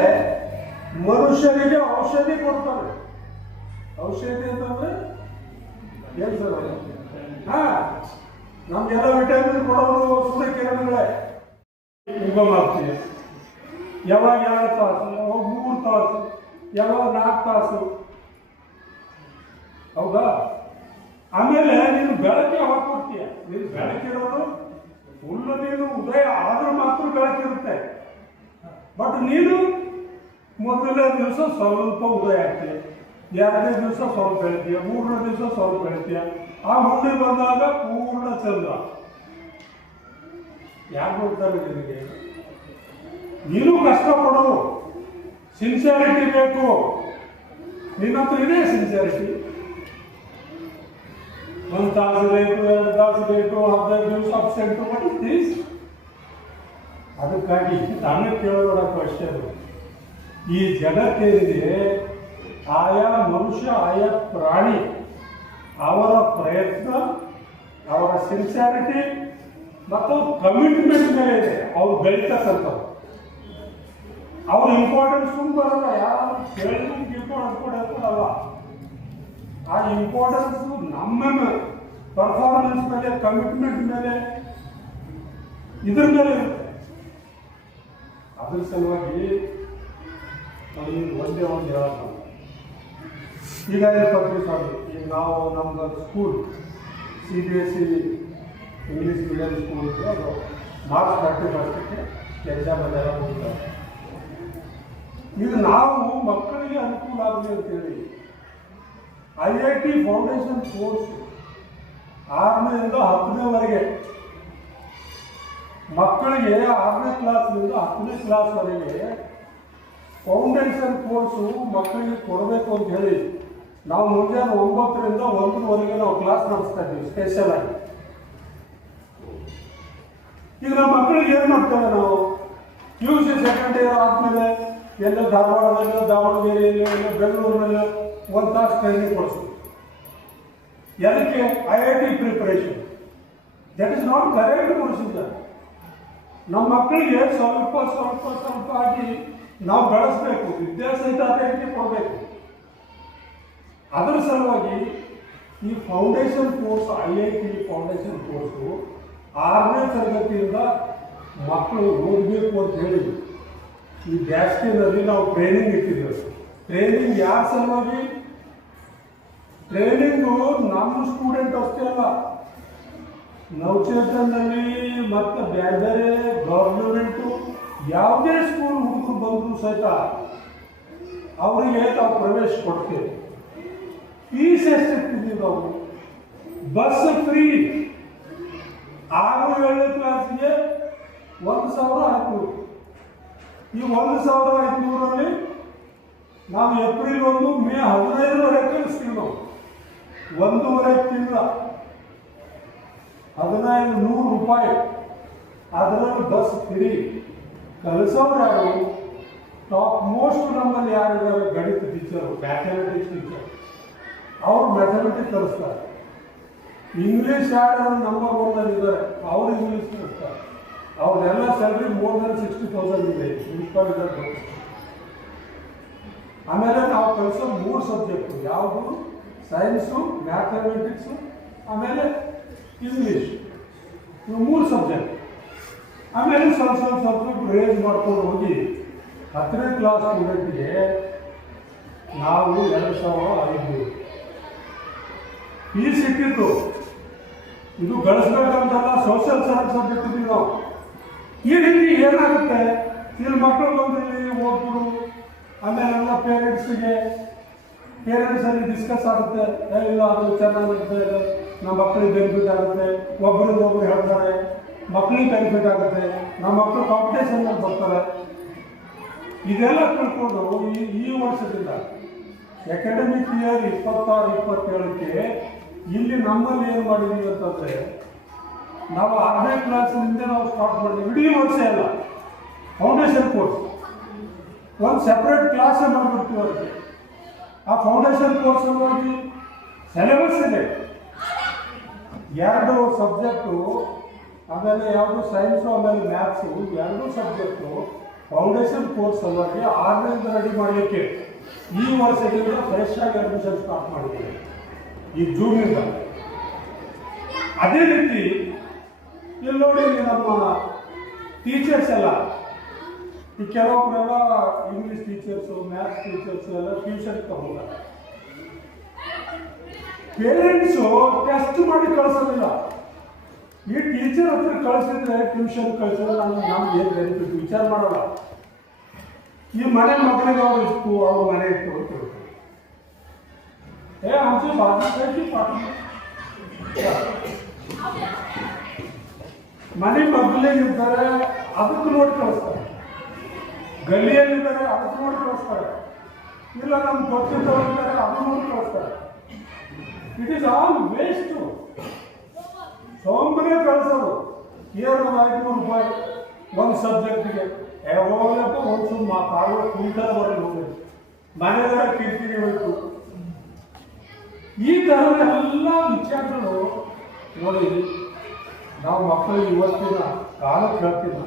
ಮನುಷ್ಯನಿಗೆ ಔಷಧಿ ಕೊಡ್ತಾರೆ. ಔಷಧಿ ಅಂತಂದ್ರೆ ಏನ್ ಸರ್? ನಮ್ಗೆಲ್ಲ ವಿಟಮಿನ್ ಕೊಡೋರು ಸೂರ್ಯಕಿರಣಗಳೇ. ಉಗಮ ಆಗ್ತೀವಿ ಯಾವಾಗ 2 ತಾಸು, ಯಾವಾಗ 3 ತಾಸು, ಯಾವಾಗ 4 ತಾಸು, ಹೌದಾ? ಆಮೇಲೆ ನೀನು ಬೆಳಗ್ಗೆ ಯಾವಾಗ ಕೊಡ್ತೀಯ? ನೀನು ಬೆಳಕಿರೋದು ಫುಲ್, ನೀನು ಉದಯ ಆದ್ರೂ ಮಾತ್ರ ಬೆಳಕಿರುತ್ತೆ. ಬಟ್ ನೀನು ಮೊದಲನೇ ದಿವಸ ಸ್ವಲ್ಪ ಉದಯ ಆಗ್ತೀಯ, 2ನೇ ದಿವಸ ಸ್ವಲ್ಪ ಬೆಳಿತೀಯ, 3ನೇ ದಿವಸ ಸ್ವಲ್ಪ ಬೆಳಿತೀಯ. ಆ ಹುಣ್ಣಿ ಬಂದಾಗ ಪೂರ್ಣ ಚಂದ್ರ. ಯಾರು ನೋಡ್ತಾರೆ ನಿನಗೆ? ನೀನು ಕಷ್ಟಪಡು, ಸಿನ್ಸಿಯಾರಿಟಿ ಬೇಕು. ನಿನ್ನ ಹತ್ರ ಇದೆ ಸಿನ್ಸಿಯಾರಿಟಿ. 1 ತಾಸು ಬೇಕು, 2 ತಾಸು ಬೇಕು, 15 ದಿವಸ ಅಬ್ಸೆಂಟು. What is this? ಅದಕ್ಕಾಗಿ ನಾನು ಕೇಳಬೇಡ ಕ್ವಶನ್. ಈ ಜಗತ್ತೇನಿದೆ, ಆಯಾ ಮನುಷ್ಯ, ಆಯಾ ಪ್ರಾಣಿ, ಅವರ ಪ್ರಯತ್ನ, ಅವರ ಸಿನ್ಸಿಯಾರಿಟಿ ಮತ್ತು ಕಮಿಟ್ಮೆಂಟ್ ಮೇಲೆ ಇದೆ ಅವ್ರು ಬೆಳೀತಕ್ಕಂಥವ್ರು. ಅವ್ರ ಇಂಪಾರ್ಟೆನ್ಸ್ ಬರಲ್ಲ. ಯಾರು ಕೇಳಿದ್ರು ಇಂಪಾರ್ಟೆನ್ಸ್ ಕೊಡಲ್ಲ. ಆ ಇಂಪಾರ್ಟೆನ್ಸ್ ನಮ್ಮ ಪರ್ಫಾರ್ಮೆನ್ಸ್ ಮೇಲೆ, ಕಮಿಟ್ಮೆಂಟ್ ಮೇಲೆ, ಇದ್ರ ಮೇಲೆ ಇರುತ್ತೆ. ಅದ್ರ ಸಲುವಾಗಿ ಒಂದೇ ಒಂದು ಹೇಳೋದು, ಈಗ ಈಗ ನಾವು ನಮ್ದು school CBSE English medium school ಇತ್ತು. ಅದು ಮಾರ್ಚ್ 31ಕ್ಕೆ ಎಕ್ಸಾಮ್ ಅದೆಲ್ಲ ಹೋಗ್ತಾರೆ. ಈಗ ನಾವು ಮಕ್ಕಳಿಗೆ ಅನುಕೂಲ ಆಗಲಿ ಅಂತೇಳಿ IIT ಫೌಂಡೇಶನ್ ಕೋರ್ಸ್ 6ನೇಯಿಂದ 10ನೇವರೆಗೆ ಮಕ್ಕಳಿಗೆ 6ನೇ ಕ್ಲಾಸ್ನಿಂದ 10ನೇ ಕ್ಲಾಸ್ವರೆಗೆ ಫೌಂಡೇಶನ್ ಕೋರ್ಸು ಮಕ್ಕಳಿಗೆ ಕೊಡಬೇಕು ಅಂತ ಹೇಳಿ ನಾವು ಮುಂಜಾನೆ 9ರಿಂದ 1ವರೆಗೆ ನಾವು ಕ್ಲಾಸ್ ನಡೆಸ್ತಾ ಇದ್ದೀವಿ ಸ್ಪೆಷಲ್ ಆಗಿ. ಈಗ ನಮ್ಮ ಮಕ್ಕಳಿಗೆ ಏನು ಮಾಡ್ತೇವೆ ನಾವು PUC ಸೆಕೆಂಡ್ ಇಯರ್ ಆದಮೇಲೆ ಎಲ್ಲ ಧಾರವಾಡದಲ್ಲಿ, ದಾವಣಗೆರೆಯಲ್ಲಿ, ಎಲ್ಲ ಬೆಂಗಳೂರಿನಲ್ಲಿ 1 ತಾಸು ಟ್ರೈನಿಂಗ್ ಕೊಡಿಸ್ತೀವಿ. ಅದಕ್ಕೆ IIT preparation. That is not correct procedure. ನಮ್ಮ ಮಕ್ಕಳಿಗೆ ಸ್ವಲ್ಪ ಸ್ವಲ್ಪ ಸ್ವಲ್ಪ ಆಗಿ ನಾವು ಬೆಳೆಸಬೇಕು, ವಿದ್ಯಾಸಹಿತ ಅದೇ ಕೊಡಬೇಕು. ಅದರ ಸಲುವಾಗಿ ಈ foundation course, IIT foundation course 6ನೇ ತರಗತಿಯಿಂದ ಮಕ್ಕಳು ಓದಬೇಕು ಅಂತ ಹೇಳಿ ಈ ಬ್ಯಾಸ್ಗೆನಲ್ಲಿ ನಾವು ಟ್ರೈನಿಂಗ್ ಇಟ್ಟಿದ್ದೇವೆ. ಟ್ರೈನಿಂಗ್ ಯಾರ ಸಲುವಾಗಿ? ಟ್ರೈನಿಂಗು ನಮ್ಮ ಸ್ಟೂಡೆಂಟ್ ಅಷ್ಟೇ ಅಲ್ಲ, ನವಚೇತನಲ್ಲಿ ಮತ್ತು ಬೇರೆ ಬೇರೆ ಗೌರ್ಮೆಂಟು ಯಾವುದೇ ಸ್ಕೂಲ್ ಹುಡುಗರು ಬಂದರೂ ಸಹಿತ ಅವರಿಗೆ ನಾವು ಪ್ರವೇಶ ಕೊಡ್ತೇವೆ. ಫೀಸ್ ಎಷ್ಟು ಇಟ್ಟಿದ್ದೀವಿ ನಾವು? Bus free. 6, 7ನೇ ಕ್ಲಾಸಿಗೆ 1,500. ಈ 1,500ರಲ್ಲಿ ನಾವು ಏಪ್ರಿಲ್ 1, ಮೇ 15ರವರೆಗೆ ಕಲಿಸ್ತೀವಿ. ನಾವು 1.5 ತಿಂಗಳ 1,500 ರೂಪಾಯಿ. ಅದರಲ್ಲಿ ಬಸ್ ಫ್ರೀ. ಕಲಿಸೋರು ಯಾರು? ಟಾಪ್ ಮೋಸ್ಟ್ ನಮ್ಮಲ್ಲಿ ಯಾರಿದ್ದಾರೆ? ಗಣಿತ ಟೀಚರು, ಮ್ಯಾಥಮೆಟಿಕ್ಸ್ ಟೀಚರ್. ಅವರು ಮ್ಯಾಥಮೆಟಿಕ್ಸ್ ಕಲಿಸ್ತಾರೆ. ಇಂಗ್ಲೀಷ್ ಯಾರು ನಂಬರ್ 1 ಇದ್ದಾರೆ, ಅವರು ಇಂಗ್ಲೀಷ್ ಕಲಿಸ್ತಾರೆ. ಅವ್ರನ್ನೆಲ್ಲ ಸ್ಯಾಲ್ರಿ more than 60,000 ಇದೆ. ಆಮೇಲೆ ನಾವು ಕಲಿಸೋ 3 ಸಬ್ಜೆಕ್ಟು. ಯಾವುದು? ಸೈನ್ಸು, ಮ್ಯಾಥಮೆಟಿಕ್ಸು, ಆಮೇಲೆ ಇಂಗ್ಲೀಷ್. ಇವು 3 ಸಬ್ಜೆಕ್ಟ್. ಆಮೇಲೆ ಸ್ವಲ್ಪ ರೇಂಜ್ ಮಾಡ್ಕೊಂಡು ಹೋಗಿ 10ನೇ ಕ್ಲಾಸ್ ಸ್ಟೂಡೆಂಟ್ಗೆ ನಾವು 2,500 ಫೀಸ್ ಇಟ್ಟಿದ್ದು. ಇದು ಗಳಿಸ್ಬೇಕಂತಲ್ಲ, ಸೋಷಿಯಲ್ ಸೈನ್ಸ್ ಸಬ್ಜೆಕ್ಟ್ ಇದ್ದೀವಿ ನಾವು. ಈ ರೀತಿ ಏನಾಗುತ್ತೆ, ಇಲ್ಲಿ ಮಕ್ಕಳು ಬಂದು ಇಲ್ಲಿ ಹೋಗ್ಬಿಡು. ಆಮೇಲೆ ಎಲ್ಲ ಪೇರೆಂಟ್ಸಲ್ಲಿ ಡಿಸ್ಕಸ್ ಆಗುತ್ತೆ. ಇಲ್ಲ ಅದು ಚೆನ್ನಾಗಿರುತ್ತೆ, ನಮ್ಮ ಮಕ್ಕಳಿಗೆ ಬೆನಿಫಿಟ್ ಆಗುತ್ತೆ. ಒಬ್ಬರಿಂದ ಒಬ್ಬರು ಹೇಳ್ತಾರೆ, ಮಕ್ಕಳಿಗೆ ಬೆನಿಫಿಟ್ ಆಗುತ್ತೆ. ನಮ್ಮ ಮಕ್ಕಳು ಕಾಂಪಿಟೇಷನ್ನಲ್ಲಿ ಬರ್ತಾರೆ. ಇದೆಲ್ಲ ತಿಳ್ಕೊಂಡು ಈ ವರ್ಷದಿಂದ ಅಕಾಡೆಮಿಕ್ ಇಯರ್ 26-27ಕ್ಕೆ ಇಲ್ಲಿ ನಮ್ಮಲ್ಲಿ ಏನು ಮಾಡಿದ್ದೀವಿ ಅಂತಂದರೆ, ನಾವು 6ನೇ ಕ್ಲಾಸಿನಿಂದ ನಾವು ಸ್ಟಾರ್ಟ್ ಮಾಡಿದ್ವಿ. ಇಡೀ ವರ್ಷ ಅಲ್ಲ, ಫೌಂಡೇಶನ್ ಕೋರ್ಸ್ ಒಂದು ಸೆಪ್ರೇಟ್ ಕ್ಲಾಸ್ ಮಾಡಿಬಿಡ್ತೀವಿ ಅವ್ರಿಗೆ. ಆ ಫೌಂಡೇಶನ್ ಕೋರ್ಸ್ ಹೋಗಿ ಸಿಲೆಬಸ್ ಇದೆ 2 ಸಬ್ಜೆಕ್ಟು, ಆಮೇಲೆ ಯಾವುದು ಸೈನ್ಸು, ಆಮೇಲೆ ಮ್ಯಾಥ್ಸು, 2 ಸಬ್ಜೆಕ್ಟು ಫೌಂಡೇಶನ್ ಕೋರ್ಸ್ ಸಲುವಾಗಿ 6ನೇದು ರೆಡಿ ಮಾಡಲಿಕ್ಕೆ ಈ ವರ್ಷದಿಂದ ಫ್ರೆಶ್ ಆಗಿ ಅಡ್ಮಿಷನ್ ಸ್ಟಾರ್ಟ್ ಮಾಡಿದ್ದೀವಿ ಈ ಜೂನ್ನಿಂದ. ಅದೇ ರೀತಿ ಇಲ್ಲಿ ನೋಡಿ, ನಮ್ಮ ಟೀಚರ್ಸ್ ಎಲ್ಲ ಈ ಕೆಲವೊಬ್ಬರೆಲ್ಲ ಇಂಗ್ಲೀಷ್ ಟೀಚರ್ಸು, ಮ್ಯಾಥ್ಸ್ ಟೀಚರ್ಸು ಎಲ್ಲ ಟ್ಯೂಷನ್ ತಗೊಂಡ್ರೆ ಪೇರೆಂಟ್ಸು ಟೆಸ್ಟ್ ಮಾಡಿ ಕಳಿಸೋದಿಲ್ಲ. ಈ ಟೀಚರ್ ಹತ್ರ ಕಳಿಸಿದ್ರೆ, ಟ್ಯೂಷನ್ ಕಳಿಸಿದ್ರೆ ನಮ್ಗೆ ಏನು ಬೆನಿಫಿಟ್ ವಿಚಾರ ಮಾಡೋಲ್ಲ. ಈ ಮನೆ ಮಕ್ಕಳಿಗೆ ಅವ್ರು ಇಷ್ಟು, ಅವ್ರ ಮನೆ ಇತ್ತು ಅಂತ ಹೇಳ್ತಾರೆ. ಆಮची बाजूची पाठी ಮನೆ ಮಕ್ಕಳಿಗಿರ್ತಾರೆ, ಅದಕ್ಕೆ ನೋಡಿ ಕಳಿಸ್ತಾರೆ. ಗಲ್ಲಿಯಲ್ಲಿದ್ದಾರೆ, ಅದಕ್ಕೆ ನೋಡಿ ಕಳಿಸ್ತಾರೆ. ಇಲ್ಲ ನಮ್ಗೆ ಗೊತ್ತಿದ್ದವರಿದ್ದಾರೆ, ಅದನ್ನು ನೋಡಿ ಕಳಿಸ್ತಾರೆ. It is all waste. ಸೋಂಬನೆ ಕಳಿಸೋದು. ಏನು 500 ರೂಪಾಯಿ ಒಂದು ಸಬ್ಜೆಕ್ಟಿಗೆ. ಯಾವಾಗಲೂ ಒಂದು ಸುಮ್ಮ ಪಾರ್ವ ಕುಂಟಲ್ ಬರಲು ಹೋಗಬೇಕು, ಮನೆಗಳ ಕಿರಿಕಿರಿ ಹೋಯ್ತು. ಈ ಥರದ ಎಲ್ಲ ವಿಚಾರಗಳು ನೋಡಿ. ನಾವು ಮಕ್ಕಳಿಗೆ ಇವತ್ತಿನ ಕಾಲಕ್ಕೆ ಹೇಳ್ತೀವಿ,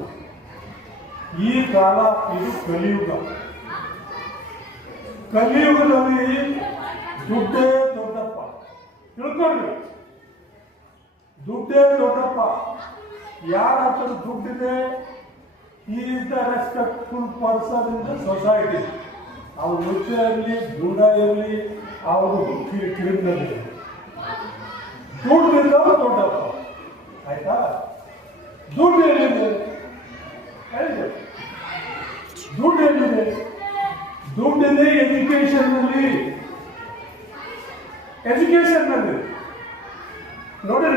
ಈ ಕಾಲ ಇದು ಕಲಿಯುಗ. ಕಲಿಯುಗದಲ್ಲಿ ದುಡ್ಡೇ ದೊಡ್ಡಪ್ಪ. ತಿಳ್ಕೊಳ್ಳಿ, ದುಡ್ಡೇ ದೊಡ್ಡಪ್ಪ. ಯಾರ ಹತ್ರ ದುಡ್ಡಿದೆ, is the respectful person in the society. ಅವ್ರು ರುಚಿ ಇರಲಿ, ದೂಡ ಇರಲಿ, ಅವರು ಕ್ರಿಮಿನಲ್ ಇರಲಿ. ದುಡ್ಡಿದ್ದವರು ದೊಡ್ಡಪ್ಪ. ಆಯ್ತಾ? ದುಡ್ಡು ಏನಿದೆ? ದುಡ್ಡು ಏನಿದೆ? ದುಡ್ಡಿದೆ ಎಜುಕೇಶನ್ನಲ್ಲಿ. ನೋಡಿ,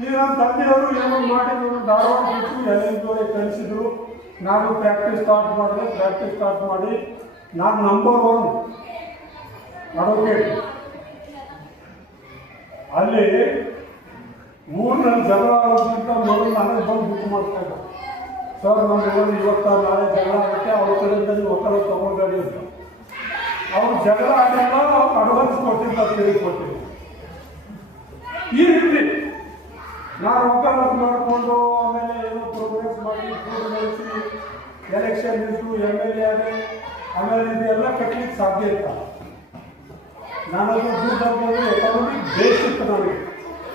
ಈಗ ನಮ್ಮ ತಂದೆಯವರು ಏನೋ ಮಾಡಿದ್ರು, ಧಾರವಾಡ ಬಿಟ್ಟು ಎಲ್ಲಿಂದವರೆ ಕಲಿಸಿದ್ರು. ನಾನು ಪ್ರಾಕ್ಟೀಸ್ ಸ್ಟಾರ್ಟ್ ಮಾಡಿ ನಾನು ನಂಬರ್ 1 ಅಡ್ವೊಕೇಟ್. ಅಲ್ಲಿ ಊರಿನಲ್ಲಿ ಜಗಳ ಆಗೋದ್ರಿಂದ ಮೊದಲು ನನಗೆ ಬಂದು ಬುಕ್ ಮಾಡ್ತಾ ಇದ್ದ. ಸರ್ ನಮ್ಮ ಇವತ್ತ ನಾಳೆ ಜಗಳ ಆಗುತ್ತೆ, ಅವ್ರ ಕಡೆಯಿಂದ ನೀವು ಒತ್ತಡ ತಗೊಳ್ಬೇಡಿ ಅಂತ. ಅವ್ರು ಜಗಳ ಆಡಲ್ಲ, ಅವ್ರು ಅಡ್ವಾನ್ಸ್ ಕೊಟ್ಟಿರ್ತಾರೆ, ತಿರುಗಿ ಕೊಟ್ಟಿಲ್ಲ. ಈ ರೀತಿ ನಾನು ವಕಾಲತ್ ಮಾಡಿಕೊಂಡು ಆಮೇಲೆ ಏನೋ ಪ್ರೋಗ್ರೆಸ್ ಮಾಡಿ ನಡೆಸಿ ಎಲೆಕ್ಷನ್ ನಿಂತು MLA ಆಗಿ ಆಮೇಲೆ ಇದೆಲ್ಲ ಕಟ್ಟಲಿಕ್ಕೆ ಸಾಧ್ಯ ಇಲ್ಲ. ನಾನದು ದುಡ್ಡು ಹಾಕೋದು ಎಕನಾಮಿಕ್ ಬೇಸ್ ಇತ್ತು ನನಗೆ,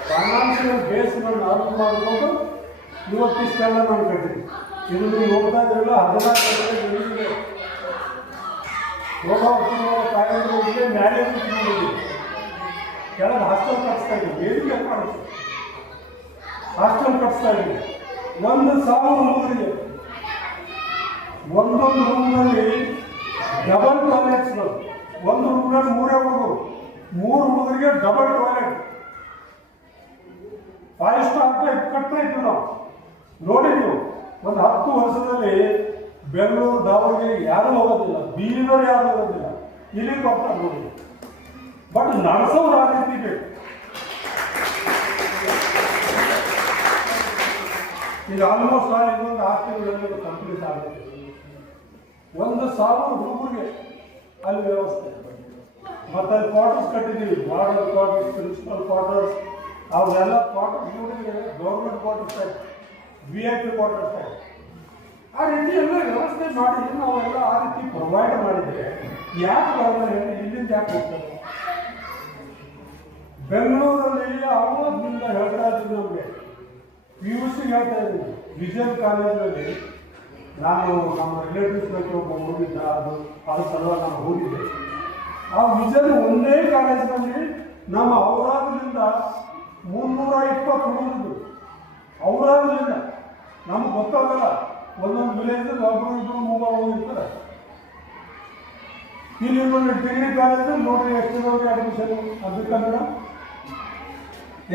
ಫೈನಾನ್ಷಿಯಲ್ ಬೇಸ್ ನಾನು ಅರ್ಥ ಮಾಡಿಕೊಂಡು ಇವತ್ತಿಷ್ಟೆಲ್ಲ ನಾನು ಕಟ್ಟಿದ್ದೆ. ಇದು ನೀವು ಹೋಗ್ತಾ ಇದ್ರಲ್ಲ 14 ಹೋಗೋಕ್ಕೆ ಮ್ಯಾರೇಜ್ ಮಾಡಿದ್ವಿ, ಕೆಳಗೆ ಹಾಸ್ಟೆಲ್ ಕಟ್ಸ್ತಾ ಇದ್ವಿ. ಏನಿಗೆ ಕಾಣಿಸ್ತು ಹಾಸ್ಟೆಲ್ ಕಟ್ಸ್ತಾ ಇದ್ವಿ. 1,000 ಹುಡುಗರಿಗೆ ಒಂದೊಂದು ರೂಮ್ನಲ್ಲಿ ಡಬಲ್ ಟಾಯ್ಲೆಟ್ಸ್ಗಳು. ಒಂದು ರೂಮ್ನಲ್ಲಿ 3 ಹುಡುಗರು, 3 ಹುಡುಗರಿಗೆ ಡಬಲ್ ಟಾಯ್ಲೆಟ್. 5 ಸ್ಟಾರ್ ಕಟ್ತಾ ಇದ್ವಿ ನಾವು. ನೋಡಿ ನೀವು, ಒಂದು 10 ವರ್ಷದಲ್ಲಿ ಬೆಂಗಳೂರು ದಾವಣಗೆರೆ ಯಾರೂ ಹೋಗೋದಿಲ್ಲ, ಬೀದರ್ ಯಾರು ಹೋಗೋದಿಲ್ಲ, ಇಲ್ಲಿಗೆ ಹೋಗ್ತಾರೆ ನೋಡಿ. ಬಟ್ ನಡೆಸೋರು ಆ ರೀತಿ ಬೇಕು. ಈಗ ಆಲ್ಮೋಸ್ಟ್ ಇನ್ನೊಂದು 6 ತಿಂಗಳಲ್ಲಿ ಕಂಪ್ಲೀಟ್ ಆಗುತ್ತೆ. 1,000 ಹುಡುಗರಿಗೆ ಅಲ್ಲಿ ವ್ಯವಸ್ಥೆ. ಮತ್ತು ಅಲ್ಲಿ ಕ್ವಾರ್ಟರ್ಸ್ ಕಟ್ಟಿದ್ದೀವಿ, ವಾರ್ಡರ್ ಕ್ವಾರ್ಟರ್ಸ್, ಪ್ರಿನ್ಸಿಪಲ್ ಕ್ವಾರ್ಟರ್ಸ್, ಅವರೆಲ್ಲ ಕ್ವಾರ್ಟರ್ಸ್ ಹುಡುಗರಿಗೆ government quarters type, VIP quarters type. ಆ ರೀತಿ ಎಲ್ಲ ವ್ಯವಸ್ಥೆ ಮಾಡಿ ನಾವೆಲ್ಲ ಆ ರೀತಿ ಪ್ರೊವೈಡ್ ಮಾಡಿದರೆ ಯಾಕೆ ಬರಲ್ಲ ಹೇಳಿ? ಇಲ್ಲಿಂದ ಯಾಕೆ ಹೋಗ್ತಾರೆ? ಬೆಂಗಳೂರಲ್ಲಿ ಆವಾಗದಿಂದ ಹೇಳ್ತಾ ಇದ್ದೀನಿ, ನಮಗೆ PUC ಹೇಳ್ತಾ ಇದ್ದೀನಿ. ವಿಜಯನ್ ಕಾಲೇಜಿನಲ್ಲಿ ನಾನು ನಮ್ಮ ರಿಲೇಟಿವ್ಸ್ ಬಗ್ಗೆ ಒಬ್ಬ ಹೋಗಿದ್ದ, ಅದು ಸಲುವಾಗಿ ನಾನು ಹೋಗಿದ್ದೆ. ಆ ವಿಜಯನ್ ಒಂದೇ ಕಾಲೇಜಿನಲ್ಲಿ ನಮ್ಮ ಔರಾದದಿಂದ 320 ಹುಡುಗರು. ಔರಾದದಿಂದ ನಮ್ಗೆ ಗೊತ್ತಾಗಲ್ಲ, ಒಂದೊಂದು ವಿಲೇಜಲ್ಲಿ 1-2-3 ಹೋಗಿರ್ತಾರೆ. ಇಲ್ಲಿ ಡಿಗ್ರಿ ಕಾಲೇಜಲ್ಲಿ ನೋಡ್ರಿ ಎಷ್ಟಿದವ್ರಿಗೆ ಅಡ್ಮಿಷನ್ ಅದಕ್ಕಂದ್ರೆ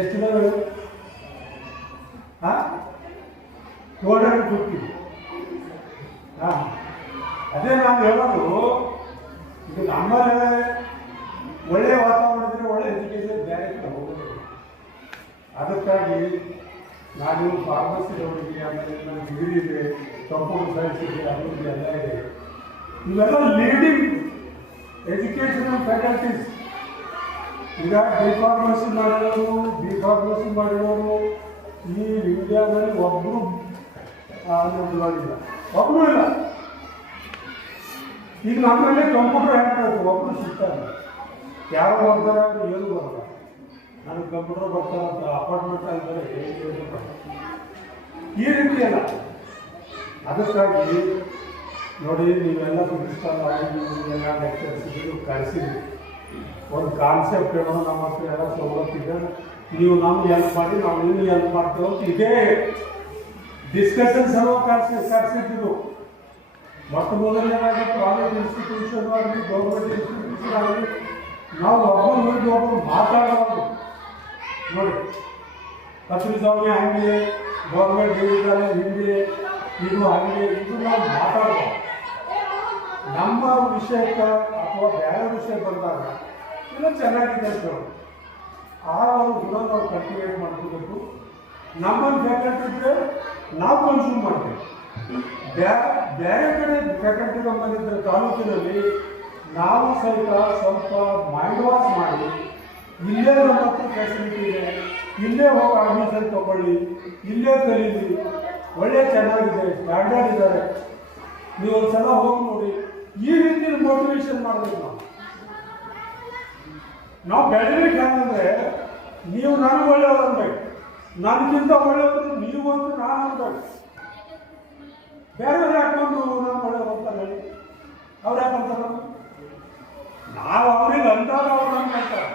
ಎಷ್ಟಿದಾವೆ? 250. ಅದೇ ನಾನು ಹೇಳೋದು, ಇದು ನಮ್ಮಲ್ಲೇ ಒಳ್ಳೆಯ ವಾತಾವರಣ ಇದ್ದರೆ ಒಳ್ಳೆ ಎಜುಕೇಷನ್ ಬೇರೆ ಕಡೆ ಹೋಗೋದು. ಅದಕ್ಕಾಗಿ ನಾನು ಫಾರ್ಮಸಿ ಹೋಗಿ, ಆಮೇಲೆ ನನ್ನ ಡಿಗ್ರಿ ಇದೆ, ಕಂಪ್ಯೂಟರ್ ಸೈನ್ಸ್ ಇದೆ, ಅಭಿವೃದ್ಧಿ ಎಲ್ಲ ಇದೆ. ಇವೆಲ್ಲ ಲೀಡಿಂಗ್ ಎಜುಕೇಷನಲ್ ಫ್ಯಾಕಲ್ಟೀಸ್. ಈಗ B ಫಾರ್ಮಸಿ ಮಾಡಿರೋರು ಈ ಇಂಡಿಯಾದಲ್ಲಿ ಒಬ್ಬರು ಇಲ್ಲ. ಈಗ ನಮ್ಮಲ್ಲೇ ಕಂಪ್ಯೂಟರ್ ಹಾಕಬೇಕು, ಒಬ್ಬರು ಸಿಗ್ತಾರೆ. ಯಾರು ಬರ್ತಾರೆ ಅಂದ್ರೆ ಏನು ಬರಲ್ಲ. ನನಗೆ ಕಂಪ್ಯೂಟರ್ ಬರ್ತಾರೆ ಅಂತ ಅಪಾರ್ಟ್ಮೆಂಟ್ ಅಂತಾರೆ, ಈ ರೀತಿ ಅಲ್ಲ. ಅದಕ್ಕಾಗಿ ನೋಡಿ, ನೀವೆಲ್ಲ ಪ್ರಿನ್ಸಿಪಾಲ್ ಆಗಿ ಎಲ್ಲ ಲೆಕ್ಚರ್ಸ್ಗಳು ಕಳಿಸಿದ್ರಿ. ಒಂದು ಕಾನ್ಸೆಪ್ಟ್ ಹೇಳೋಣ, ನಮ್ಮ ಹತ್ರ ಎಲ್ಲ ಸವಲತ್ತಿದೆ, ನೀವು ನಮ್ಗೆ ಹೆಲ್ಪ್ ಮಾಡಿ, ನಾವು ನೀವು ಹೆಲ್ಪ್ ಮಾಡ್ತೇವೆ ಅಂತ ಇದೇ ಡಿಸ್ಕಷನ್ ಸಲುವ ಕಳಿಸಿದ್ದು. ಮತ್ತು ಮೊದಲನೇದಾಗಿ ಪ್ರೈವೇಟ್ ಇನ್ಸ್ಟಿಟ್ಯೂಷನ್ ಆಗಲಿ, ಗೌರ್ಮೆಂಟ್ ಇನ್ಸ್ಟಿಟ್ಯೂಷನ್ ಆಗಲಿ, ನಾವು ಒಬ್ಬರು ಮಾತಾಡೋದು. ನೋಡಿ, ಕತ್ರಿಸ್ವಾಮಿ ಹಂಗೆ, ಗೌರ್ಮೆಂಟ್ ಹೇಳಿದ್ದಾರೆ ಹಿಂಗೆ, ಇದು ಹಂಗೆ, ಇದು ನಾವು ಮಾತಾಡೋದು. ನಮ್ಮ ವಿಷಯಕ್ಕೆ ಅಥವಾ ಬೇರೆ ವಿಷಯ ಬಂದಾಗ ಇಲ್ಲ ಚೆನ್ನಾಗಿದೆ ಅಂತ ಹೇಳೋದು. ಆ ಒಂದು ಗುಣ ನಾವು ಕಲ್ಟಿವೇಟ್ ಮಾಡ್ಕೋಬೇಕು. ನಮ್ಮಲ್ಲಿ ಫ್ಯಾಕಲ್ಟಿ ಇದ್ದರೆ ನಾವು ಕನ್ಸ್ಯೂಮ್ ಮಾಡ್ತೇವೆ. ಬೇರೆ ಕಡೆ ಫ್ಯಾಕಲ್ಟಿ ನಮ್ಮಲ್ಲಿದ್ದರೆ ತಾಲೂಕಿನಲ್ಲಿ ನಾವು ಸಹಿತ ಸ್ವಲ್ಪ ಮೈಂಡ್ ವಾಶ್ ಮಾಡಿ, ಇಲ್ಲೇ ನಮ್ಮ ಹತ್ರ ಫೆಸಿಲಿಟಿ ಇದೆ, ಇಲ್ಲೇ ಹೋಗಿ ಅಡ್ಮಿಷನ್ ತಗೊಳ್ಳಿ, ಇಲ್ಲೇ ಕಲೀಲಿ, ಒಳ್ಳೆ ಚೆನ್ನಾಗಿದೆ, ಸ್ಟ್ಯಾಂಡರ್ಡ್ ಇದ್ದಾರೆ, ನೀವು ಒಂದು ಸಲ ಹೋಗಿ ನೋಡಿ. ಈ ರೀತಿ ಮೋಟಿವೇಶನ್ ಮಾಡಬೇಕು. ನಾವು ಬೆಳಿಬೇಕು ಹೆಂಗಂದ್ರೆ, ನೀವು ನನಗೆ ಒಳ್ಳೆಯವರು ಅನ್ಬೇಕು, ನನಗಿಂತ ಒಳ್ಳೆಯವರು ನೀವು ಅಂತ ನಾನು ಅನ್ಬೇಕು. ಬೇರೆಯವ್ರು ಯಾಕೊಂಡು ನಮ್ಮ ಒಳ್ಳೆಯವರು ಅಂತ ಹೇಳಿ ಅವ್ರು ಯಾಕೆ ಅಂತಾರೆ? ನಾವು ಅವ್ರಿಗೆ ಅಂದಾಗ ಅವ್ರು ನಮ್ಗೆ ಅಂತಾರೆ.